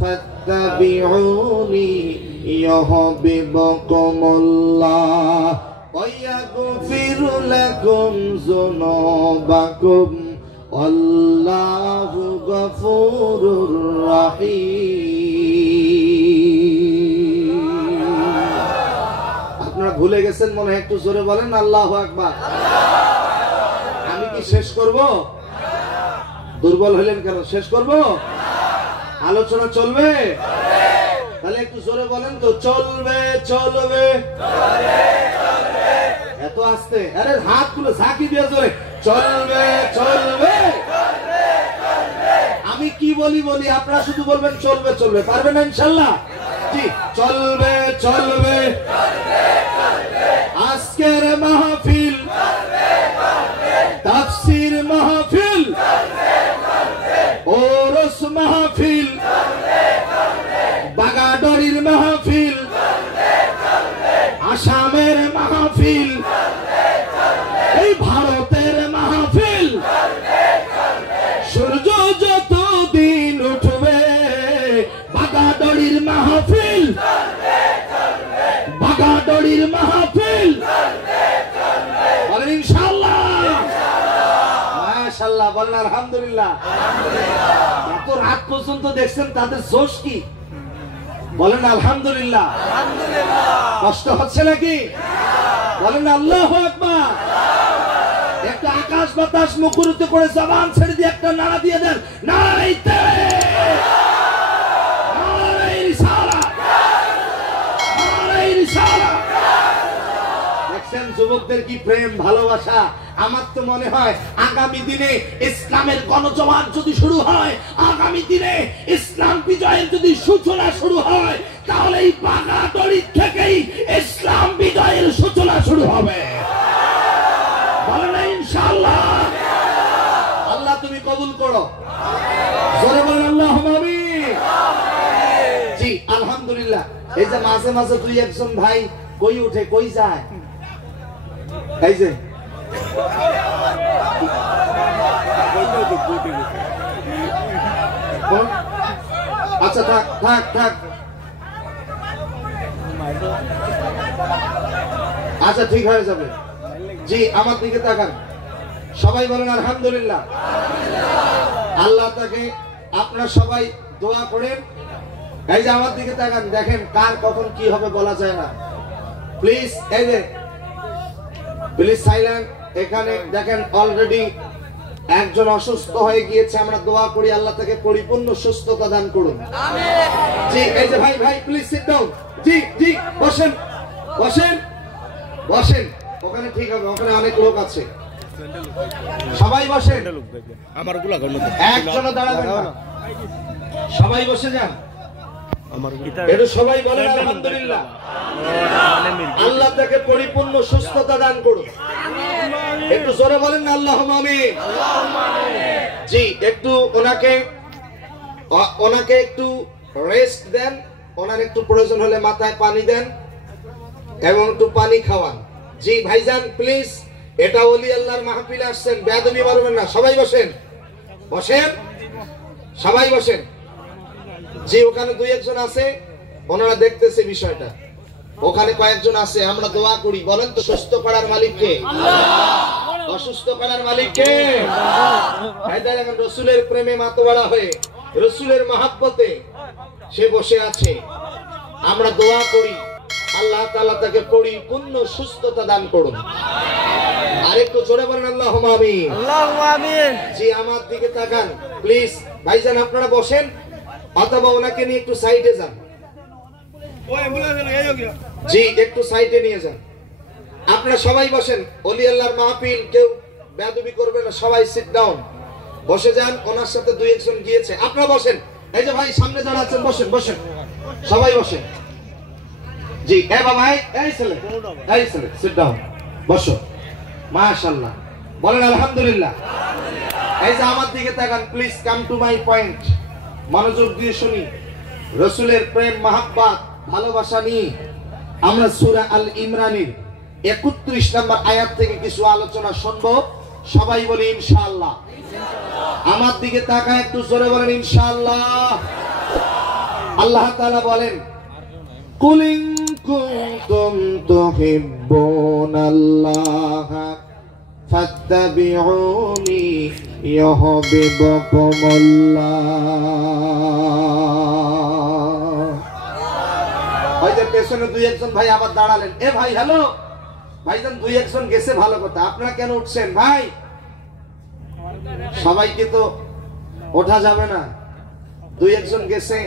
ফাত্তাবিউনি ইউহিব্বুকুমুল্লাহ ওয়া ইয়াগফির লাকুম যুনুবাকুম আল্লাহু গফুরুর রহিম। আপনারা ভুলে গেছেন মনে হয়, একটু জোরে বলেন আল্লাহু আকবার। আমি কি শেষ করব? দুর্বল হলেন কেন? শেষ করব? আলোচনা চলবে? তাহলে একটু জোরে বলেন তো, চলবে চলবে এত আস্তে? আরে হাত গুলো ঝাঁকি দিয়ে জোরে, চলবে চলবে। আমি কি বলি আপনারা শুধু বলবেন চলবে চলবে। পারবেন না ইনশাআল্লাহ? জি, চলবে চলবে। আজকের মাহফিল তাফসীর মাহফিল ওরস মাহফিল বাগাডরির মাহফিল আসামের মাহফিল এই ভারতের মাহফিল সূর্য যত দিন উঠবে বাগাডরির মাহফিল বাগাডরির মাহফিল বলেন ইনশাআল্লাহ। মাশাআল্লাহ বলেন আলহামদুলিল্লাহ। এত রাত পর্যন্ত দেখছেন, তাদের জোশ কি? বলেন আলহামদুলিল্লাহ। কষ্ট হচ্ছে নাকি? বলেন আল্লাহু আকবার। একটা আকাশ বাতাস মুখরিত করে জবান ছেড়ে দিয়ে একটা নারা দিয়ে দেন, নারায়ে তাকবীর, নারায়ে রিসালাত, নারায়ে রিসালাত। দেখছেন যুবকদের কি প্রেম ভালোবাসা। আমার তো মনে হয় আগামী দিনে ইসলামের গণজোয়ার যদি শুরু হয়, আগামী দিনে ইসলাম বিজয়ের যদি সূচনা শুরু হয়, তাহলে এই বাগাডরি থেকেই ইসলাম বিজয়ের সূচনা শুরু হবে। বলেন ইনশাআল্লাহ। আল্লাহ তুমি কবুল করো। জোরে বলেন আল্লাহুম্মা আমিন। জি আলহামদুলিল্লাহ। এই যে মাঝে মাঝে দুই একজন ভাই কই উঠে কই যায়, এই যে আচ্ছা থাক থাক থাক, আচ্ছা ঠিক হয়ে যাবে। জি আমার দিকে তাকান, সবাই বলেন আলহামদুলিল্লাহ। আল্লাহ তাকে আপনারা সবাই দোয়া করেন। এই যে আমার দিকে তাকান, দেখেন কার কখন কি হবে বলা যায় না। প্লিজ এই যে প্লিজ সাইলেন্ট। এখানে দেখেন অলরেডি একজন অসুস্থ হয়ে গিয়েছে, আমরা দোয়া করি আল্লাহ তাকে পরিপূর্ণ সুস্থতা দান করুন। জি এই যে ভাই ভাই প্লিজ সিট ডাউন। জি জি বসেন বসেন বসেন, ওখানে ঠিক হবে, ওখানে অনেক লোক আছে, সবাই বসেন। একজনও দাঁড়াবেন না, সবাই বসে যান। এটা সবাই বলেন আলহামদুলিল্লাহ। আল্লাহ তাকে পরিপূর্ণ সুস্থতা দান করুন। একটু জোরে বলেন না আল্লাহুম্মা আমিন। জি একটু ওনাকে একটু রেস্ট দেন, ওনার একটু প্রয়োজন হলে মাথায় পানি দেন এবং একটু পানি খাওয়ান। জি ভাইজান প্লিজ, এটা ওলি আল্লাহর মাহফিলে আসছেন, বেয়াদবি করবেন না। সবাই বসেন বসেন, সবাই বসেন। জি ওখানে দুই একজন আছে, ওনারা দেখতেছে বিষয়টা। ওখানে কয়েকজন আছে, আমরা দোয়া করি। বলেন তো সুস্থ করার মালিক কে? আল্লাহ। অসুস্থ করার মালিক কে? দেখেন রসুলের প্রেমে মাতোয়ারা হয়ে রসুলের মহাব্বতে সে বসে আছে। আমরা দোয়া করি আল্লাহ তাআলা তাকে পরিপূর্ণ সুস্থতা দান করুন। আরেকটু জোরে বলেন আল্লাহুম্মা আমিন। আল্লাহুম্মা আমিন। জি আমার দিকে তাকান প্লিজ। ভাইজান আপনারা বসেন অথবা ওনাকে নিয়ে একটু সাইডে যান। জি একটু সাইডে নিয়ে যান। আপনারা সবাই বসেন। ওলি আল্লাহর মাহফিল, কেউ বেয়াদবি করবে না, সবাই সিট ডাউন, বসে যান। ওনার সাথে দুই একজন গিয়েছে, আপনারা বসেন। এই যে ভাই সামনে যারা আছেন বসেন, বসেন সবাই বসেন। জি এ বাবা, এই ছেলে সিট ডাউন, বসো। মাশাআল্লাহ, বলেন আলহামদুলিল্লাহ। এই যে আমার দিকে তাকান please, come to my point, মনোযোগ দিয়ে শুনি। রসুলের প্রেম মাহাব্বত ভালোবাসা নিয়ে আমরা সূরা আল ইমরানের 31 নম্বর আয়াত থেকে কিছু আলোচনা শুনবো। সবাই বলি ইনশাআল্লাহ। আমার দিকে তাকায় একটু জোরে বলেন ইনশাআল্লাহ। আল্লাহ তাআলা বলেন, কুল ইন কুনতুম তুহিব্বুনাল্লাহ ফাত্তাবিউনি ইউহিব্বুকুমুল্লাহ। ওই যে পেছনে দুই একজন ভাই আবার দাঁড়ালেন। এ ভাই হ্যালো, ভাইজান দুই একজন গেছে, ভালো কথা, আপনারা কেন উঠছেন ভাই? সবাইকে তো ওঠা যাবে না, দুই একজন গেছে,